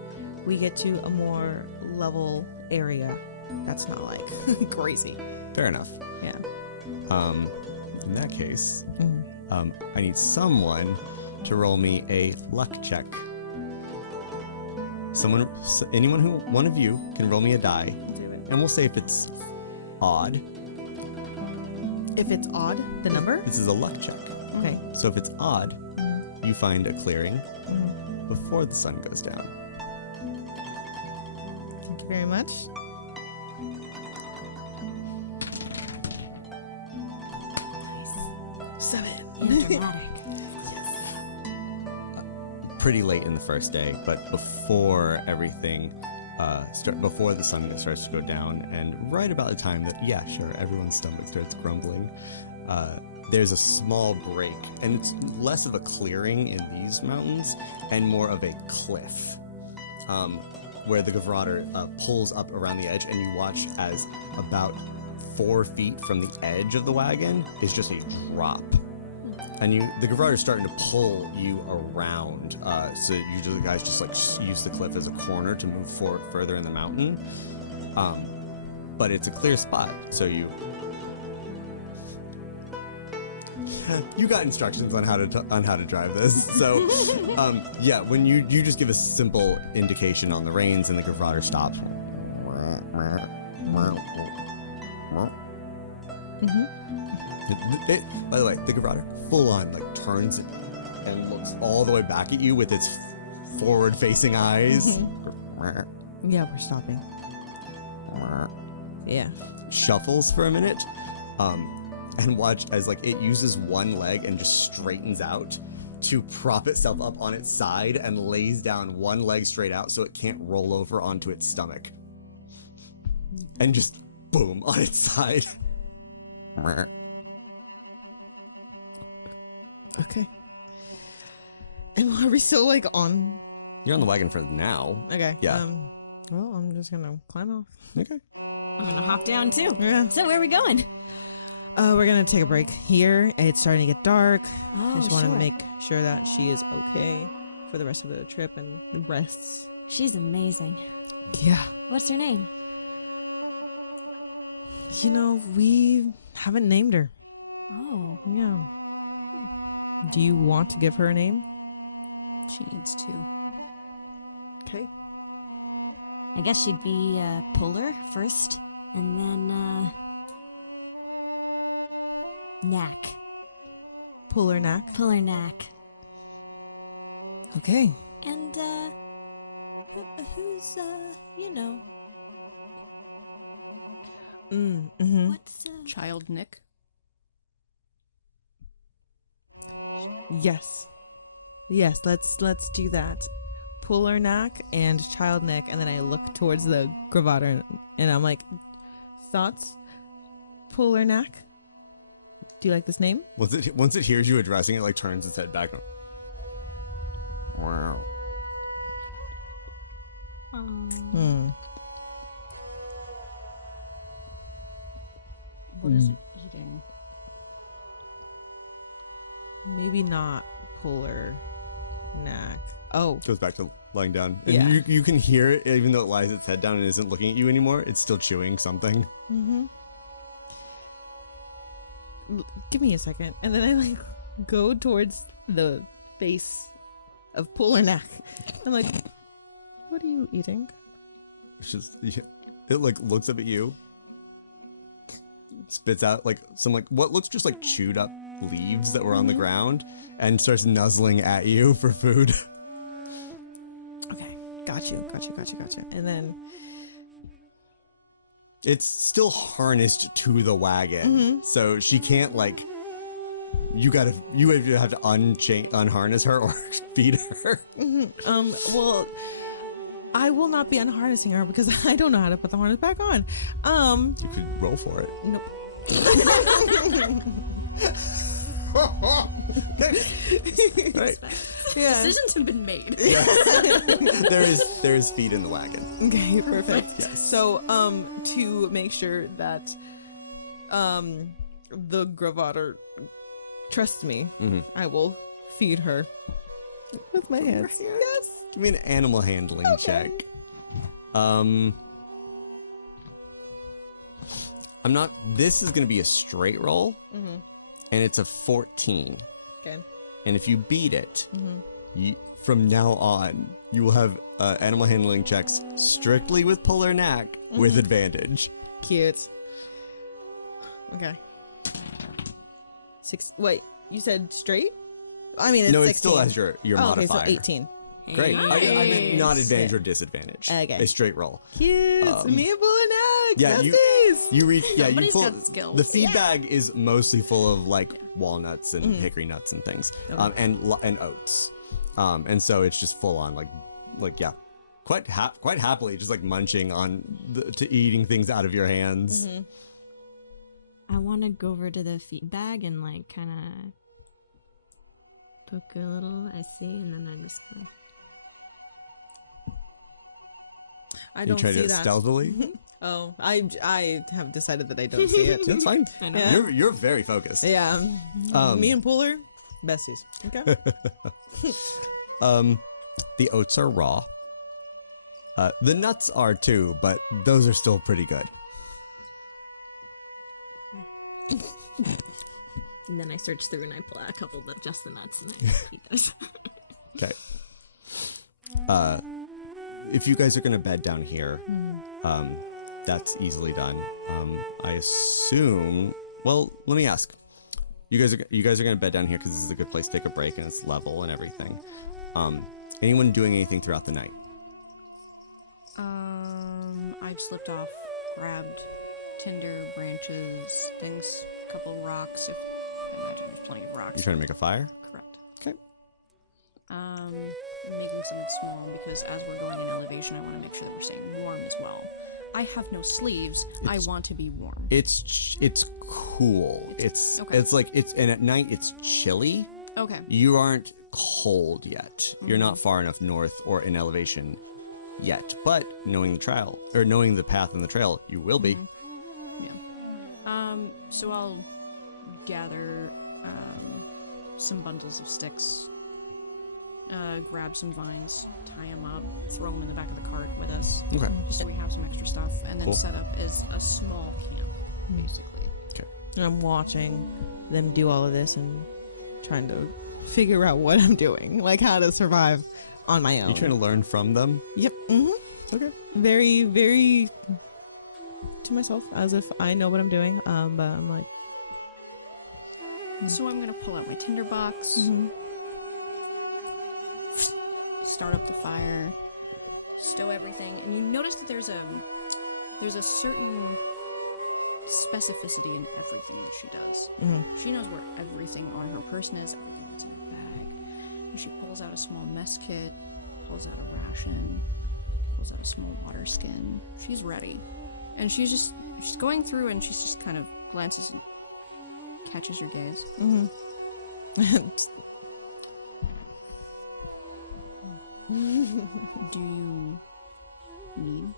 we get to a more level area that's not like crazy. Fair enough. Yeah. In that case, I need someone to roll me a luck check. Anyone who, one of you can roll me a die, and we'll say if it's odd. If it's odd, the number? This is a luck check. Okay. So if it's odd, you find a clearing before the sun goes down. Thank you very much. Nice. 7. And dramatic. Pretty late in the first day, but before everything, before the sun starts to go down, and right about the time that, yeah, sure, everyone's stomach starts grumbling, there's a small break, and it's less of a clearing in these mountains and more of a cliff, where the Gavrotter pulls up around the edge, and you watch as about 4 feet from the edge of the wagon is just a drop. And the Gavrotter's starting to pull you around, so usually the guys just like use the cliff as a corner to move forward further in the mountain. But it's a clear spot, so you got instructions on how to drive this. So yeah, when you just give a simple indication on the reins, and the Gavrotter stops. By the way, the Gavrotter full on like turns and looks all the way back at you with its forward-facing eyes. Yeah, we're stopping. Yeah. Shuffles for a minute, and watch as like it uses one leg and just straightens out to prop itself up on its side and lays down one leg straight out so it can't roll over onto its stomach. And just boom on its side. Okay. And are we still like on? You're on the wagon for now. Okay. Yeah. Well, I'm just gonna climb off. Okay. I'm gonna hop down too. Yeah. So where are we going? We're gonna take a break here. It's starting to get dark. Oh, I just want to sure. make sure that she is okay for the rest of the trip and rests. She's amazing. Yeah. What's her name? You know, we haven't named her. Oh, Yeah. Do you want to give her a name? She needs to. Okay. I guess she'd be Puller first, and then Knack. Puller Knack. Puller Knack. Okay. And who's you know, Mm-hmm. what's Child Nick. Yes. Yes, let's do that. Pull her neck and child neck, and then I look towards the gravatar and I'm like, thoughts? Pull her neck? Do you like this name? Once it hears you addressing it, like turns its head back. Wow. What is it eating? Maybe not pull her neck. Oh, Goes back to lying down. And Yeah. you can hear it, even though it lies its head down and isn't looking at you anymore. It's still chewing something. give me a second. And then I like go towards the face of pull her neck. I'm like, what are you eating? It's just, it like looks up at you, spits out like some like what looks just like chewed up leaves that were on the ground, and starts nuzzling at you for food. Okay, got you. And then It's still harnessed to the wagon, so she can't like. You either have to unharness her or feed her. well, I will not be unharnessing her because I don't know how to put the harness back on. You could roll for it. Nope. Okay. Right. Yeah. Decisions have been made. There is feed in the wagon. Okay, perfect. Yes. So, to make sure that, the gravatar trusts me, I will feed her with my hands. Yes. Give me an animal handling check. I'm not. This is gonna be a straight roll, and it's a 14. Okay. And if you beat it, from now on, you will have animal handling checks strictly with puller knack with advantage. Cute. Okay. Wait, you said straight? I mean, it's No, 16. it still has your modifier. Okay, so 18. Great. I meant not advantage or disadvantage. Okay. A straight roll. Cute. Me and Bull and Egg. Yeah, besties. you reach. Yeah, you Somebody's pull. got skills. The feed bag is mostly full of like walnuts and hickory nuts and things, and oats, and so it's just full on like yeah, quite happily just like munching on to eating things out of your hands. I want to go over to the feed bag and like kind of poke a little. I see, and then I just kind of. I You don't try see to that. stealthily. Oh, I have decided that I don't see it. That's fine. I know. Yeah. You're very focused. Yeah. Me and Puller, besties. Okay. The oats are raw. The nuts are too, but those are still pretty good. And then I search through and I pull out a couple of just the nuts and I eat those. Okay. If you guys are gonna bed down here, that's easily done. I assume. Well, let me ask. You guys are gonna bed down here because this is a good place to take a break and it's level and everything. Anyone doing anything throughout the night? I've slipped off, grabbed tinder, branches, things, a couple rocks. I imagine there's plenty of rocks. You trying to make a fire? Correct. Okay. Making something small because as we're going in elevation, I want to make sure that we're staying warm as well. I have no sleeves. I want to be warm. It's cool. It's okay. and at night it's chilly. Okay. You aren't cold yet. You're not far enough north or in elevation yet. But knowing the trail or knowing the path and the trail, you will be. Yeah. So I'll gather some bundles of sticks, grab some vines, tie them up, throw them in the back of the cart with us. Okay. Just so we have some extra stuff, and then Cool. set up as a small camp, basically. Okay. And I'm watching them do all of this and trying to figure out what I'm doing, like how to survive on my own. You trying to learn from them? Yep. Okay. Very, very to myself, as if I know what I'm doing. But I'm like, So I'm gonna pull out my tinderbox, start up the fire, stow everything, and you notice that there's a certain specificity in everything that she does. She knows where everything on her person is, everything what's in her bag. And she pulls out a small mess kit, pulls out a ration, pulls out a small water skin. She's ready. And she's going through and she's just kind of glances and catches your gaze. Do you need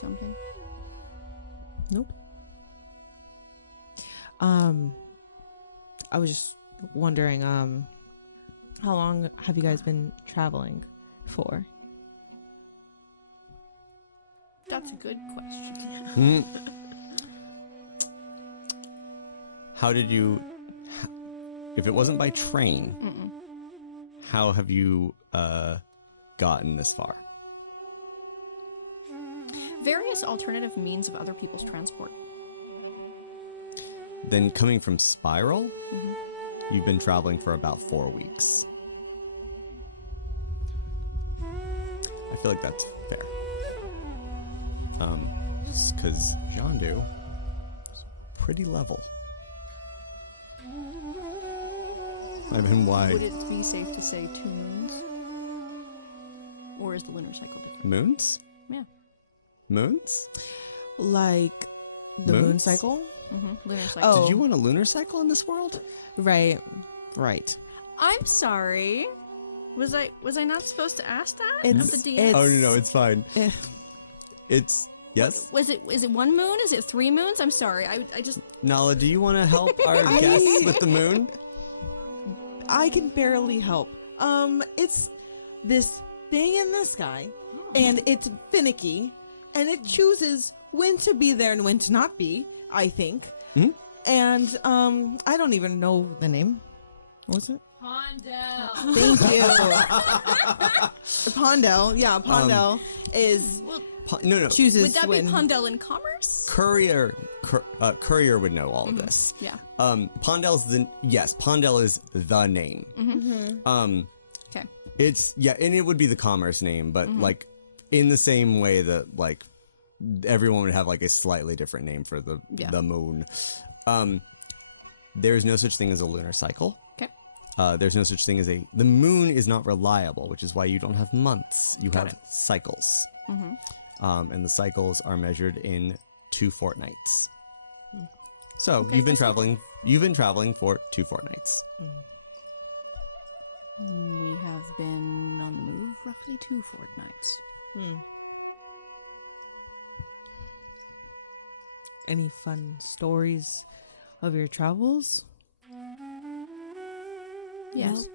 something? Nope. I was just wondering, how long have you guys been traveling for? That's a good question. How did you... If it wasn't by train, how have you gotten this far? Various alternative means of other people's transport. Then coming from Spiral, you've been traveling for about 4 weeks. I feel like that's fair. Just because Jandu is pretty level. I've been wide. Would it be safe to say 2 moons? Or is the lunar cycle different? Moons? Yeah. Moons? Like the moon Moons? cycle? Lunar cycle. Oh. Did you want a lunar cycle in this world? Right. I'm sorry. Was I not supposed to ask that? It's- of the DM? it's- Oh, no, it's fine. Eh. It's... Yes? Is it 1 moon? Is it 3 moons? I'm sorry. I just... Nala, do you want to help our guests with the moon? I can barely help. It's this thing in the sky, and it's finicky, and it chooses when to be there and when to not be, I think. And I don't even know the name. What was it? Pondell. Thank you. Pondell. Yeah, Pondell is No. chooses Would that when. be Pondell in commerce? Courier would know all of this. Yeah. Pondell is the name. Okay. It's and it would be the commerce name, but like in the same way that like everyone would have like a slightly different name for the moon. There is no such thing as a lunar cycle. Okay. There's no such thing as the moon is not reliable, which is why you don't have months. You have cycles. And the cycles are measured in 2 fortnights. So you've been traveling for 2 fortnights. We have been on the move roughly 2 fortnights. Any fun stories of your travels? Yes.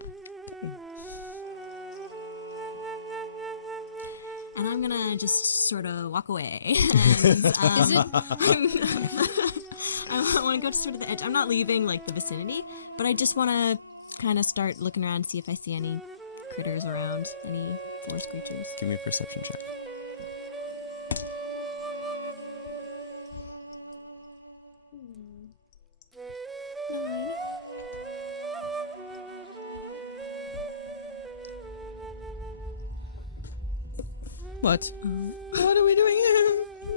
And I'm gonna just sort of walk away. And, Is it? I want to go to sort of the edge. I'm not leaving like the vicinity, but I just want to kind of start looking around, see if I see any critters around, any forest creatures. Give me a perception check. What? What are we doing here?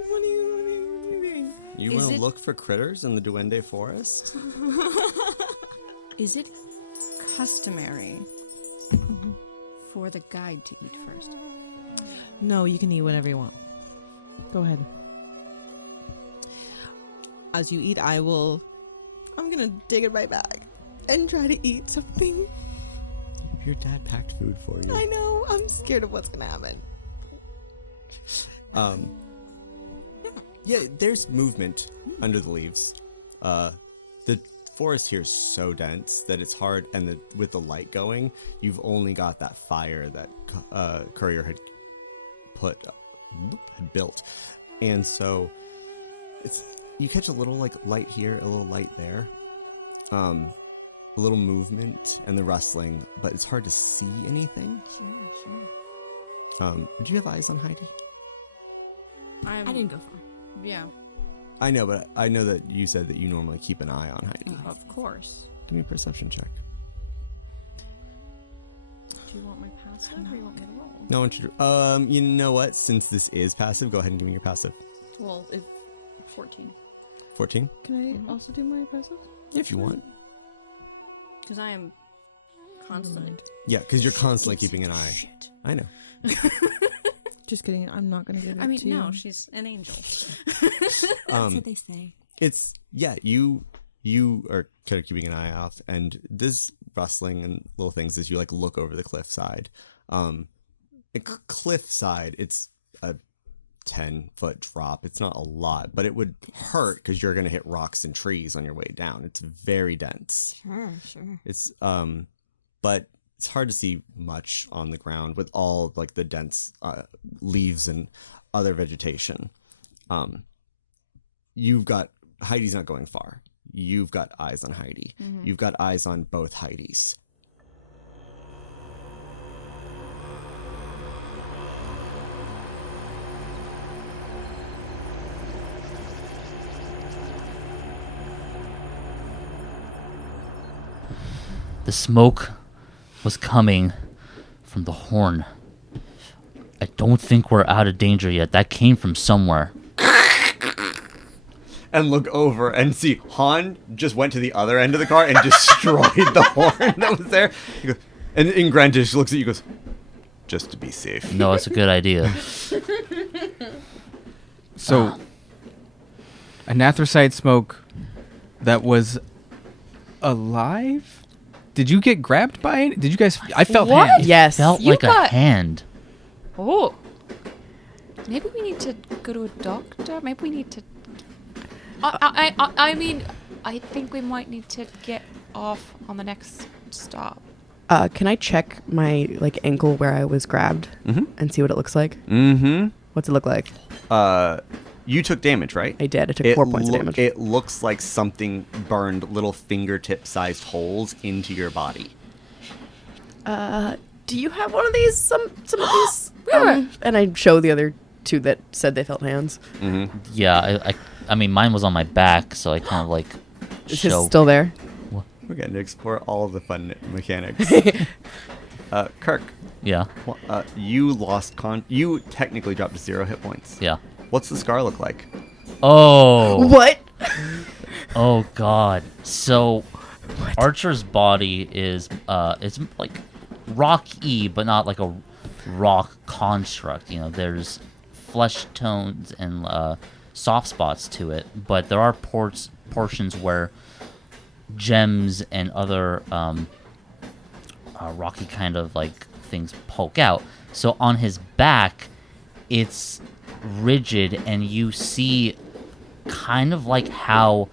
What are you doing? You Is want to it- look for critters in the Duende Forest? Is it customary for the guide to eat first? No, you can eat whatever you want. Go ahead. As you eat, I'm gonna dig in my bag and try to eat something. Your dad packed food for you. I know. I'm scared of what's gonna happen. Yeah, there's movement under the leaves. The forest here is so dense that it's hard, and with the light going, you've only got that fire that Courier had built, and so you catch a little like light here, a little light there, a little movement and the rustling, but it's hard to see anything. Sure. Do you have eyes on Heidi? I didn't go far. Yeah, I know, but I know that you said that you normally keep an eye on Heidi. of course. Give me a perception check. Do you want my passive or you want me to roll? No one should. You know what? Since this is passive, go ahead and give me your passive. Well, if 14. 14? Can I also do my passive? If you want. Because I am constant. Yeah, because you're constantly keeping an eye. I know. Just kidding. I'm not gonna give it I mean, to you. no, she's an angel. That's what they say. It's you are kind of keeping an eye off, and this rustling and little things as you like look over the cliffside. Cliffside, it's a 10-foot drop. It's not a lot, but it would hurt because you're gonna hit rocks and trees on your way down. It's very dense. Sure. It's but it's hard to see much on the ground with all like the dense leaves and other vegetation. You've got Heidi's not going far. You've got eyes on Heidi. Mm-hmm. You've got eyes on both Heidis. The smoke was coming from the horn. I don't think we're out of danger yet. That came from somewhere. And look over and see Han just went to the other end of the car and destroyed the horn that was there. He goes, and Grant just looks at you and goes, just to be safe. No, it's a good idea. So, anthracite smoke that was alive? Did you get grabbed by it? Did you guys... I felt What? hands. Yes. Felt You like a got- hand. Oh. Maybe we need to go to a doctor. Maybe we need to. I mean, I think we might need to get off on the next stop. Can I check my ankle where I was grabbed and see what it looks like? Mm-hmm. What's it look like? You took damage, right? I did. I took 4 points of damage. It looks like something burned little fingertip-sized holes into your body. Do you have one of these? Some of these? And I show the other two that said they felt hands. Mm-hmm. Yeah, I mean, mine was on my back, so I kind of like Is his show. still there? We're getting to explore all of the fun mechanics. Kirk, Yeah, you lost you technically dropped to 0 hit points. yeah. What's the scar look like? Oh. What? Oh God. So Archer's body is it's like rocky, but not like a rock construct. You know, there's flesh tones and soft spots to it, but there are portions where gems and other rocky kind of like things poke out. So on his back, it's rigid, and you see kind of like how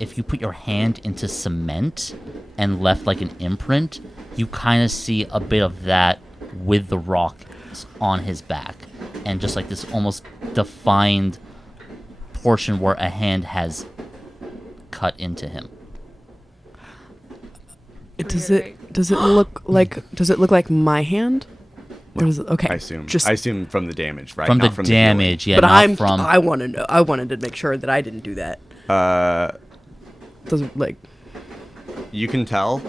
if you put your hand into cement and left like an imprint, you kind of see a bit of that with the rock on his back, and just like this almost defined portion where a hand has cut into him. Does it look like my hand? Or is it, okay. I assume from the damage, right? From Not the the damage, yeah, but not I want to know. I wanted to make sure that I didn't do that. Does it like? You can tell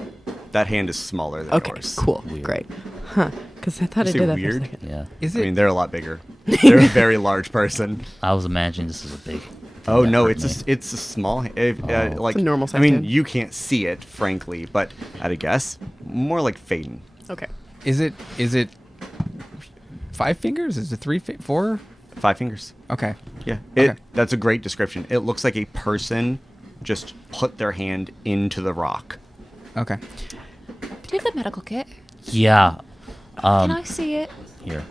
that hand is smaller than Okay, yours. cool, Weird. great, huh? Because I thought You I say did that weird? for a second. Yeah, Is I it? mean, they're a lot bigger. They're a very large person. I was imagining this is a big. Oh that no, hurt it's me. a small like It's a normal I size mean, hand. you can't see it, frankly, but at a guess, more like Faedan. Okay. Is it 5 fingers? Is it 4? 5 fingers. Okay. Yeah, Okay. That's a great description. It looks like a person just put their hand into the rock. Okay. Do you have the medical kit? Yeah. Can I see it? Here.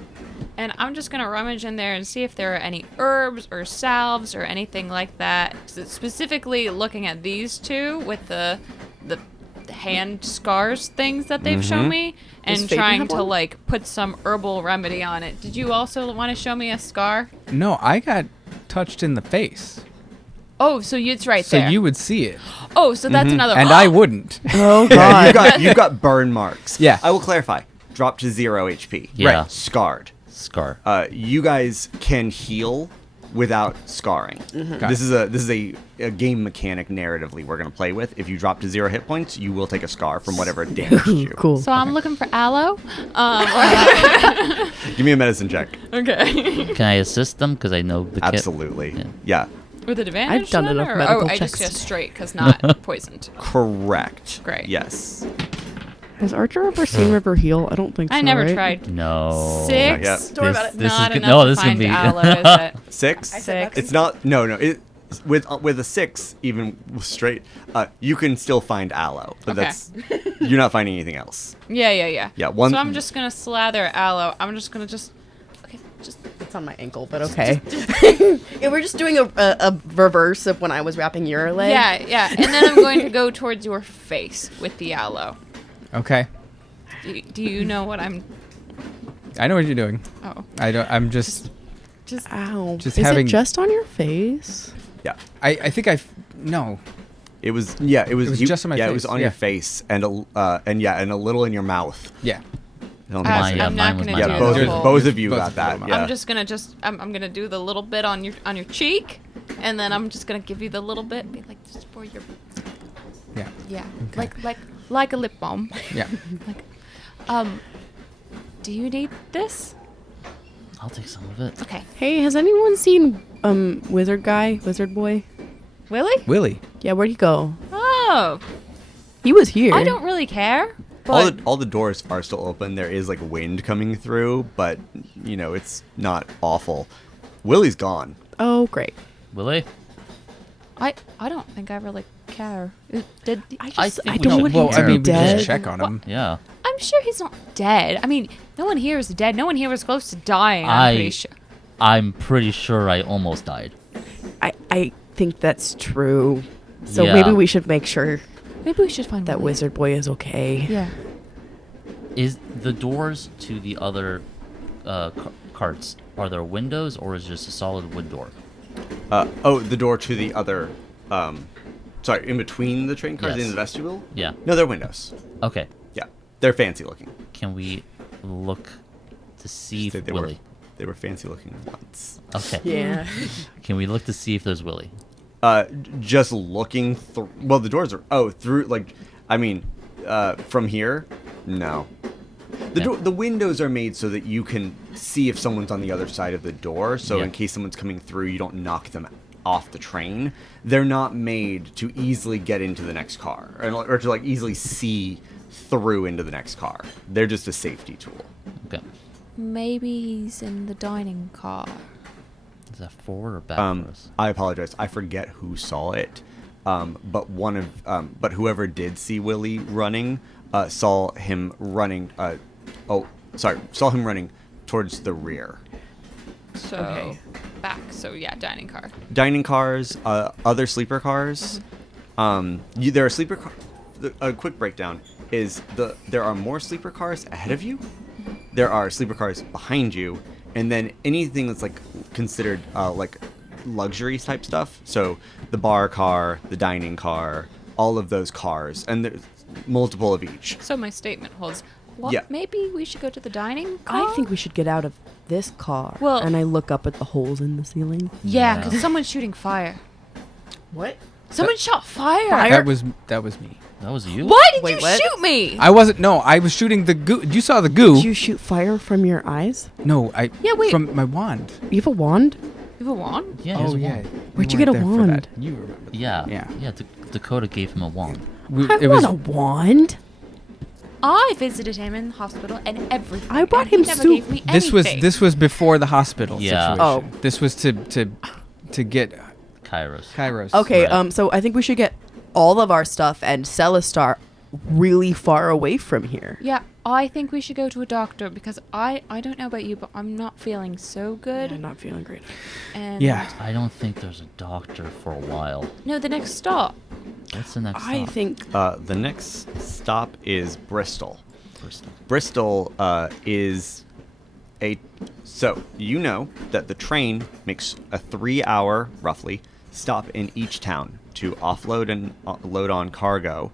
And I'm just gonna rummage in there and see if there are any herbs or salves or anything like that. Specifically, looking at these two with the hand scars things that they've shown me, Does and Faedan trying have to one? like put some herbal remedy on it. Did you also want to show me a scar? No, I got touched in the face. Oh, so it's right So there. you would see it. Oh, so that's another. And I wouldn't. Oh Yeah, God. you've got burn marks. Yeah. I will clarify. Drop to 0 HP. Yeah. Right. Scarred. Scar. You guys can heal without scarring. Got This is a game mechanic narratively we're gonna play with. If you drop to 0 hit points, you will take a scar from whatever damaged you. Cool. So I'm looking for aloe. Give me a medicine check. Okay. Can I assist them? Because I know the kit. Absolutely. Yeah. With advantage? I've done then, enough or- medical I just checks. straight because not poisoned. Correct. Great. Yes. Has Archer ever seen River heal? I don't think so. I never right? tried. No. 6. yet. Don't worry about it. This Not is enough no. to This is find gonna be. aloe, is it? 6. I said Six. that's- It's not. No. It with a 6, even straight, you can still find aloe, but Okay. that's you're not finding anything else. Yeah. Yeah. One. So I'm just gonna slather aloe. I'm just gonna okay, just It's on my ankle, but okay. Yeah, we're just doing a reverse of when I was wrapping your leg. yeah, and then I'm going to go towards your face with the aloe. Okay. Do you know what I'm? I know what you're doing. Oh, I don't. I'm just. Ow. Just Is having- it just on your face? Yeah. I think I've. No. It was. Yeah. It was. It was just on my yeah. face, It was on yeah. your face and a little in your mouth. Yeah. I don't I'm think yeah, not mine was gonna my do mouth. yeah. the Both. whole. Both of you Both got of that. them. Yeah. I'm just gonna I'm gonna do the little bit on your cheek, and then I'm just gonna give you the little bit, be like just for your Yeah. yeah, Okay. like a lip balm. Yeah. Do you need this? I'll take some of it. Okay, Hey, has anyone seen Wizard Boy? Willie. Willie. Yeah, where'd he go? Oh, He was here. I don't really care. But All the doors are still open. There is like wind coming through, but it's not awful. Willie's gone. Oh, great. Willie. I don't think I really care. Did I think we don't should- want Well, him I to mean, be we can dead. just check on him. Yeah. I'm sure he's not dead. I mean, no one here is dead. No one here is close to dying. I'm pretty sure. I'm pretty sure I almost died. I think that's true. So Yeah. maybe we should make sure Maybe we should find that Willie. Wizard Boy is okay. Yeah. Is the doors to the other carts, are there windows or is it just a solid wood door? The door to the other. Sorry, in between the train cars Yes. in the vestibule. Yeah. No, they're windows. Okay. Yeah, they're fancy looking. Can we look to see if They Willie? They were fancy looking once. Okay. Yeah. Can we look to see if there's Willie? Just looking through. Well, the doors are through. Like, I mean, from here, no. The windows are made so that you can see if someone's on the other side of the door. So Yeah. in case someone's coming through, you don't knock them off the train. They're not made to easily get into the next car or to like easily see through into the next car. They're just a safety tool. Okay. Maybe he's in the dining car. Is that forward or back for us? I apologize. I forget who saw it. But whoever did see Willie running, saw him running. Saw him running towards the rear. So Okay. back. So yeah, dining car. Dining cars, other sleeper cars. There are sleeper cars. A quick breakdown is there are more sleeper cars ahead of you. There are sleeper cars behind you, and then anything that's like considered like luxury type stuff. So the bar car, the dining car, all of those cars, and there's multiple of each. So my statement holds. Well, Yeah. maybe we should go to the dining car. I think we should get out of this car. Well- and I look up at the holes in the ceiling. Yeah, Yeah. because someone's shooting fire. What? Someone shot fire. That was me. That was you? Why did Wait, you what? shoot me? I wasn't. No, I was shooting the goo. You saw the goo. Did you shoot fire from your eyes? No, I. Yeah, wait. From my wand. You have a wand? You have a wand? Yeah. he has Oh a yeah. wand. Where'd you get a weren't there for wand? that. You remember? Yeah. Yeah. Yeah. Dakota gave him a wand. I It was. want a wand. I visited him in the hospital and everything. I brought and he him never soup. gave me This was anything. this was before the hospital Yeah. situation. Oh. This was to get Kairos. Kairos. Okay, Right. so I think we should get all of our stuff and Celestar really far away from here. Yeah, I think we should go to a doctor because I don't know about you, but I'm not feeling so good. I'm not feeling great. And Yeah. I don't think there's a doctor for a while. No, the next stop. What's the next I stop? think The next stop is Bristol. Bristol. Bristol is so you know that the train makes a 3-hour roughly stop in each town to offload and load on cargo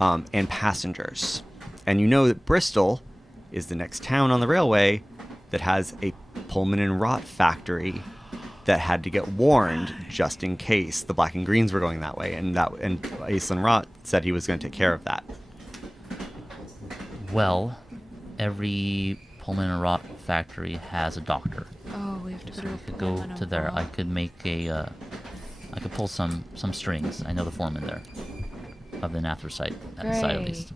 and passengers, and you know that Bristol is the next town on the railway that has a Pullman and Rot factory that had to get warned just in case the Black and Greens were going that way, and Aislinn Rot said he was going to take care of that. Well, every Pullman and Rot factory has a doctor. Oh, we have to So go we to could go to there. I could make a I could pull some strings. I know the foreman there of the anthracite at the site at Great. least.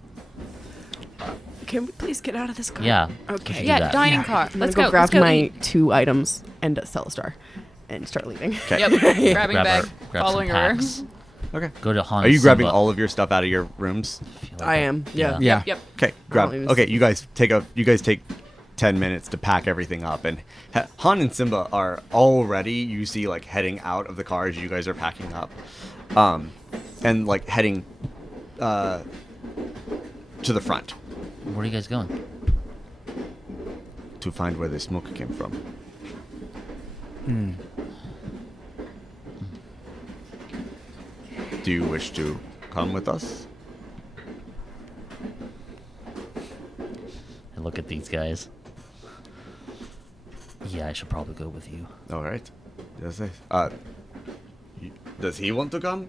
Can we please get out of this car? Yeah. we Okay. should do Yeah, that. dining car. I'm Let's gonna go. grab Let's go my eat. 2 items and a Celestar and start leaving. Okay. Yep. Grabbing Grab bag. grab Following some her. packs. Okay. Go to Han. Are you grabbing Simba. all of your stuff out of your rooms? feel like I it. am. Yeah. Yeah. Yep. Okay, grab. use- Okay, you guys take 10 minutes to pack everything up, and Han and Simba are already, you see, like heading out of the car as you guys are packing up, and like heading to the front Where are you guys going? to find where the smoke came from. Do you wish to come with us? I look at these guys. Yeah, I should probably go with you. All right. Does he want to come?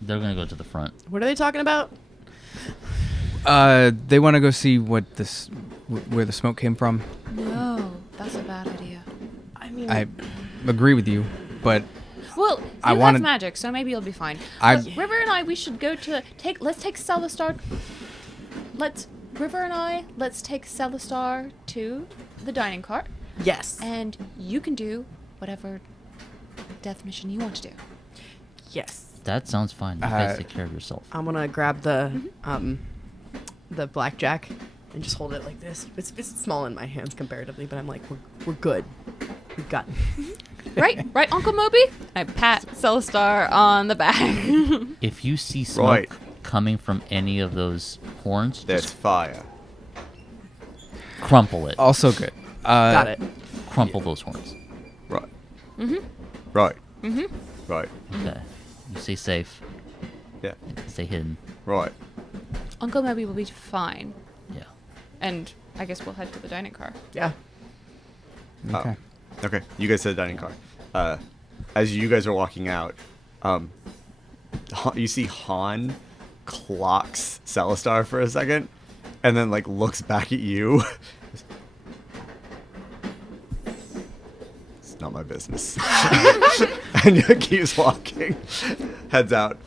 They're gonna go to the front. What are they talking about? They want to go see what where the smoke came from. No, that's a bad idea. I mean, I agree with you, but Well, you I have wanna- magic, so maybe you'll be fine. I- But River and I, we should go to let's take Celestar. Let's take Celestar to the dining cart, yes. and you can do whatever death mission you want to do. Yes. That sounds fine. You guys Uh, take care of yourself. I'm gonna grab the blackjack and just hold it like this. It's small in my hands comparatively, but I'm like, we're good. We got it. Right, Uncle Moby. I pat Celestar on the back. If you see smoke Right. coming from any of those horns, There's just fire. crumple it. also good. Got it. Crumple those horns. Right. Right. Right. Okay. You stay safe. Yeah. Stay hidden. Right. Uncle Moby will be fine, Yeah. and I guess we'll head to the dining car. Yeah. Okay. Okay, you guys said dining car. As you guys are walking out, you see Han clocks Celestar for a second, and then like looks back at you. It's not my business. And keeps walking, heads out.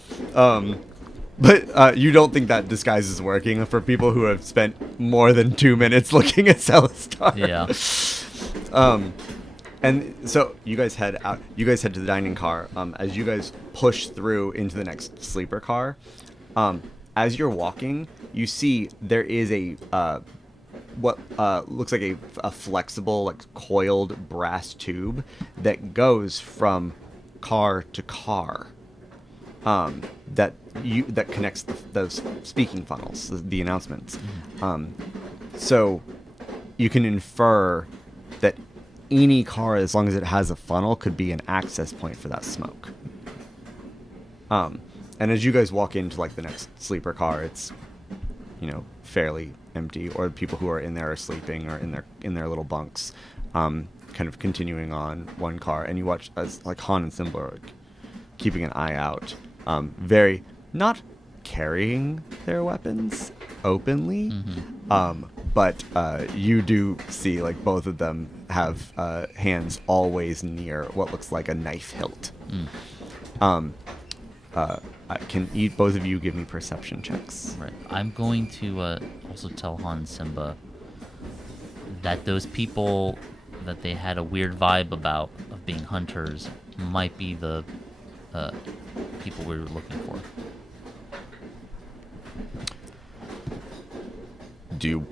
But you don't think that disguise is working for people who have spent more than 2 minutes looking at Celestar. Yeah. And so you guys head out. You guys head to the dining car. As you guys push through into the next sleeper car, as you're walking, you see there is a what looks like a flexible, like coiled brass tube that goes from car to car. That connects those speaking funnels, the announcements. So you can infer that any car, as long as it has a funnel, could be an access point for that smoke. And as you guys walk into like the next sleeper car, it's fairly empty, or people who are in there are sleeping or in their little bunks, kind of continuing on one car, and you watch as like Han and Simba are like, keeping an eye out, very not carrying their weapons openly, but you do see like both of them have hands always near what looks like a knife hilt. Can both of you give me perception checks? Right. I'm going to also tell Han and Simba that those people that they had a weird vibe about of being hunters might be the people we were looking for. Do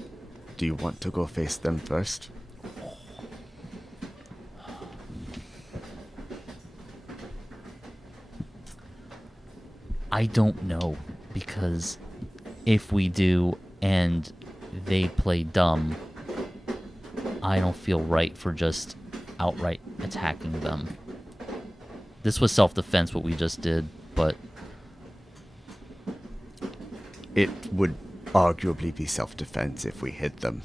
you want to go face them first? I don't know, because if we do and they play dumb, I don't feel right for just outright attacking them. This was self-defense, what we just did, but It would arguably be self-defense if we hit them.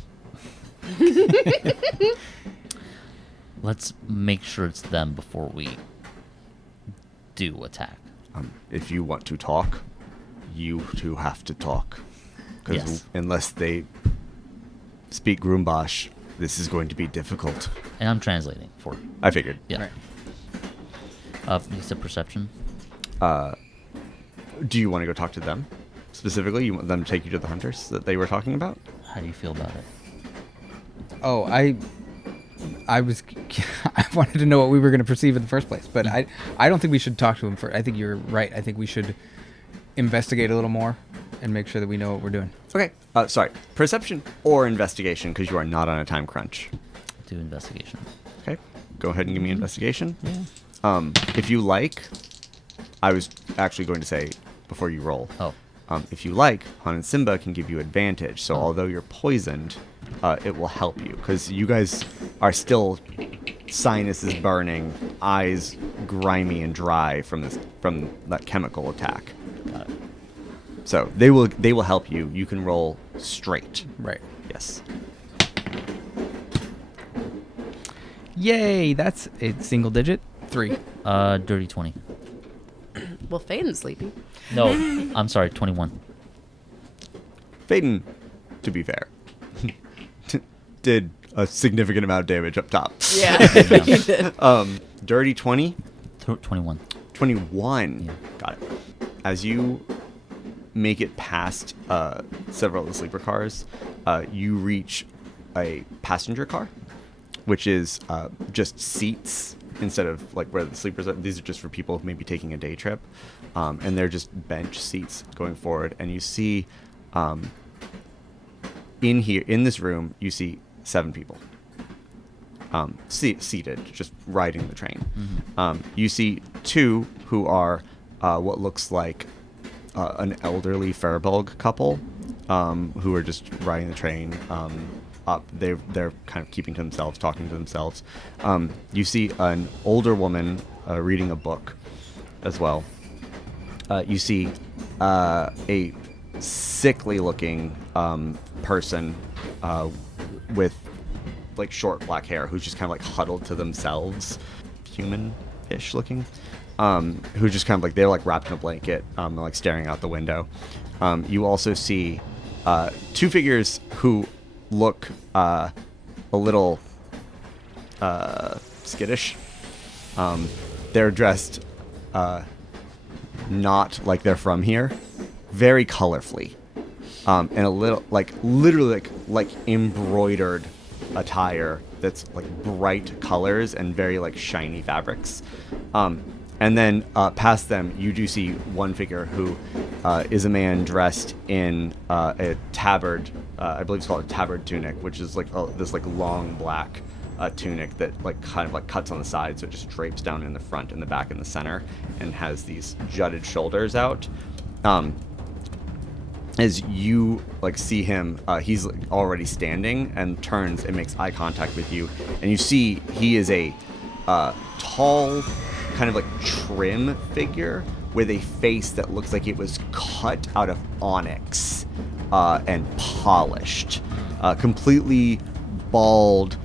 let's make sure it's them before we do attack. If you want to talk, you two have to talk. Because Yes. unless they speak Groombash, this is going to be difficult. And I'm translating for I figured. yeah. Right. It's a perception. Do you want to go talk to them specifically? You want them to take you to the hunters that they were talking about? How do you feel about it? Oh, I was I wanted to know what we were going to perceive in the first place, but I don't think we should talk to him first. I think you're right. I think we should investigate a little more and make sure that we know what we're doing. Okay. Sorry. Perception or investigation, because you are not on a time crunch. Do investigation. Okay. Go ahead and give me investigation. Yeah. If you like, I was actually going to say before you roll. Oh. If you like, Han and Simba can give you advantage. So although you're poisoned, it will help you because you guys are still sinuses burning, eyes grimy and dry from that chemical attack. Got it. So they will help you. You can roll straight. Right. Yes. Yay! That's a single digit. 3. Dirty 20. Well, Faedan's sleepy. No, I'm sorry, 21. Faedan, to be fair, did a significant amount of damage up top. Yeah. You did. Dirty 20? 21. 21. Yeah. Got it. As you make it past several of the sleeper cars, you reach a passenger car, which is just seats instead of like where the sleepers are. These are just for people maybe taking a day trip, and they're just bench seats going forward. And you see in this room, you see 7 people seated, just riding the train. Mm-hmm. You see 2 who are what looks like an elderly Faribolg couple who are just riding the train up. They're kind of keeping to themselves, talking to themselves. You see an older woman reading a book as well. You see a sickly-looking person with like short black hair who's just kind of like huddled to themselves, human-ish looking, who's just kind of like they're like wrapped in a blanket, like staring out the window. You also see 2 figures who look a little skittish. They're dressed not like they're from here, very colorfully, and a little like literally like embroidered attire that's like bright colors and very like shiny fabrics. And then past them, you do see one figure who is a man dressed in a tabard, I believe it's called a tabard tunic, which is like this like long black tunic that like kind of like cuts on the side, so it just drapes down in the front and the back and the center, and has these jutted shoulders out. As you like see him, he's like, already standing and turns and makes eye contact with you, and you see he is a tall, kind of like trim figure with a face that looks like it was cut out of onyx and polished, completely bald,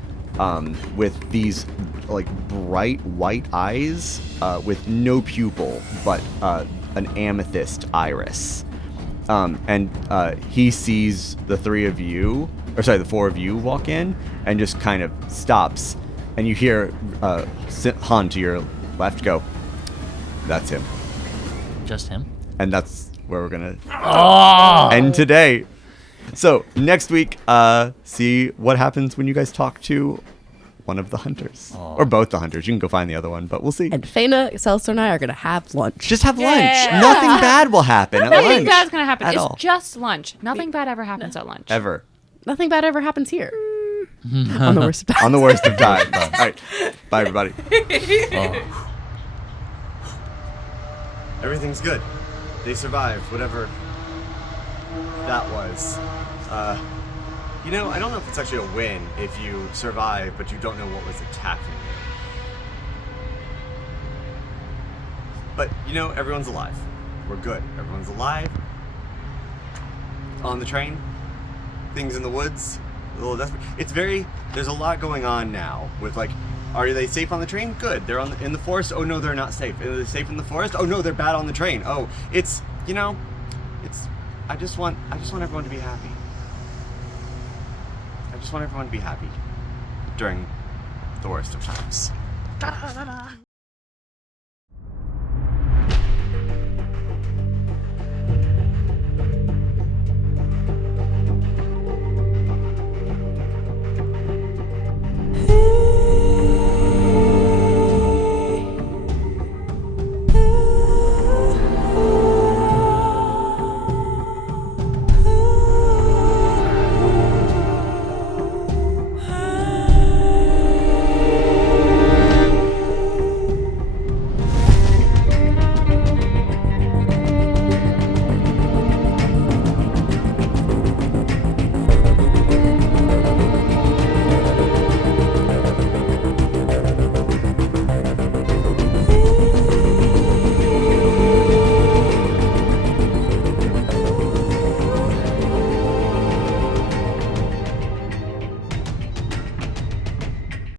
with these like bright white eyes with no pupil but an amethyst iris. And he sees the 4 of you walk in and just kind of stops, and you hear Han to your left go, "That's him." Just him? And that's where we're gonna Oh! end today. So next week, see what happens when you guys talk to one of the hunters, or both the hunters. You can go find the other one, but we'll see. And Faena, Celeste, and I are gonna have lunch. Just have lunch. Yeah. Nothing bad will happen at lunch. Nothing bad's gonna happen. At It's all. just lunch. Nothing bad ever happens at lunch. Ever. Nothing bad ever happens here. On the worst of times. On the worst of times. All right. Bye, everybody. Everything's good. They survived, whatever that was. I don't know if it's actually a win if you survive, but you don't know what was attacking you. But, everyone's alive. We're good. Everyone's alive. On the train. Things in the woods. A little desperate. There's a lot going on now with, like, are they safe on the train? Good. They're in the forest? Oh, no, they're not safe. Are they safe in the forest? Oh, no, they're bad on the train. Oh, I just want everyone to be happy. I just want everyone to be happy during the worst of times.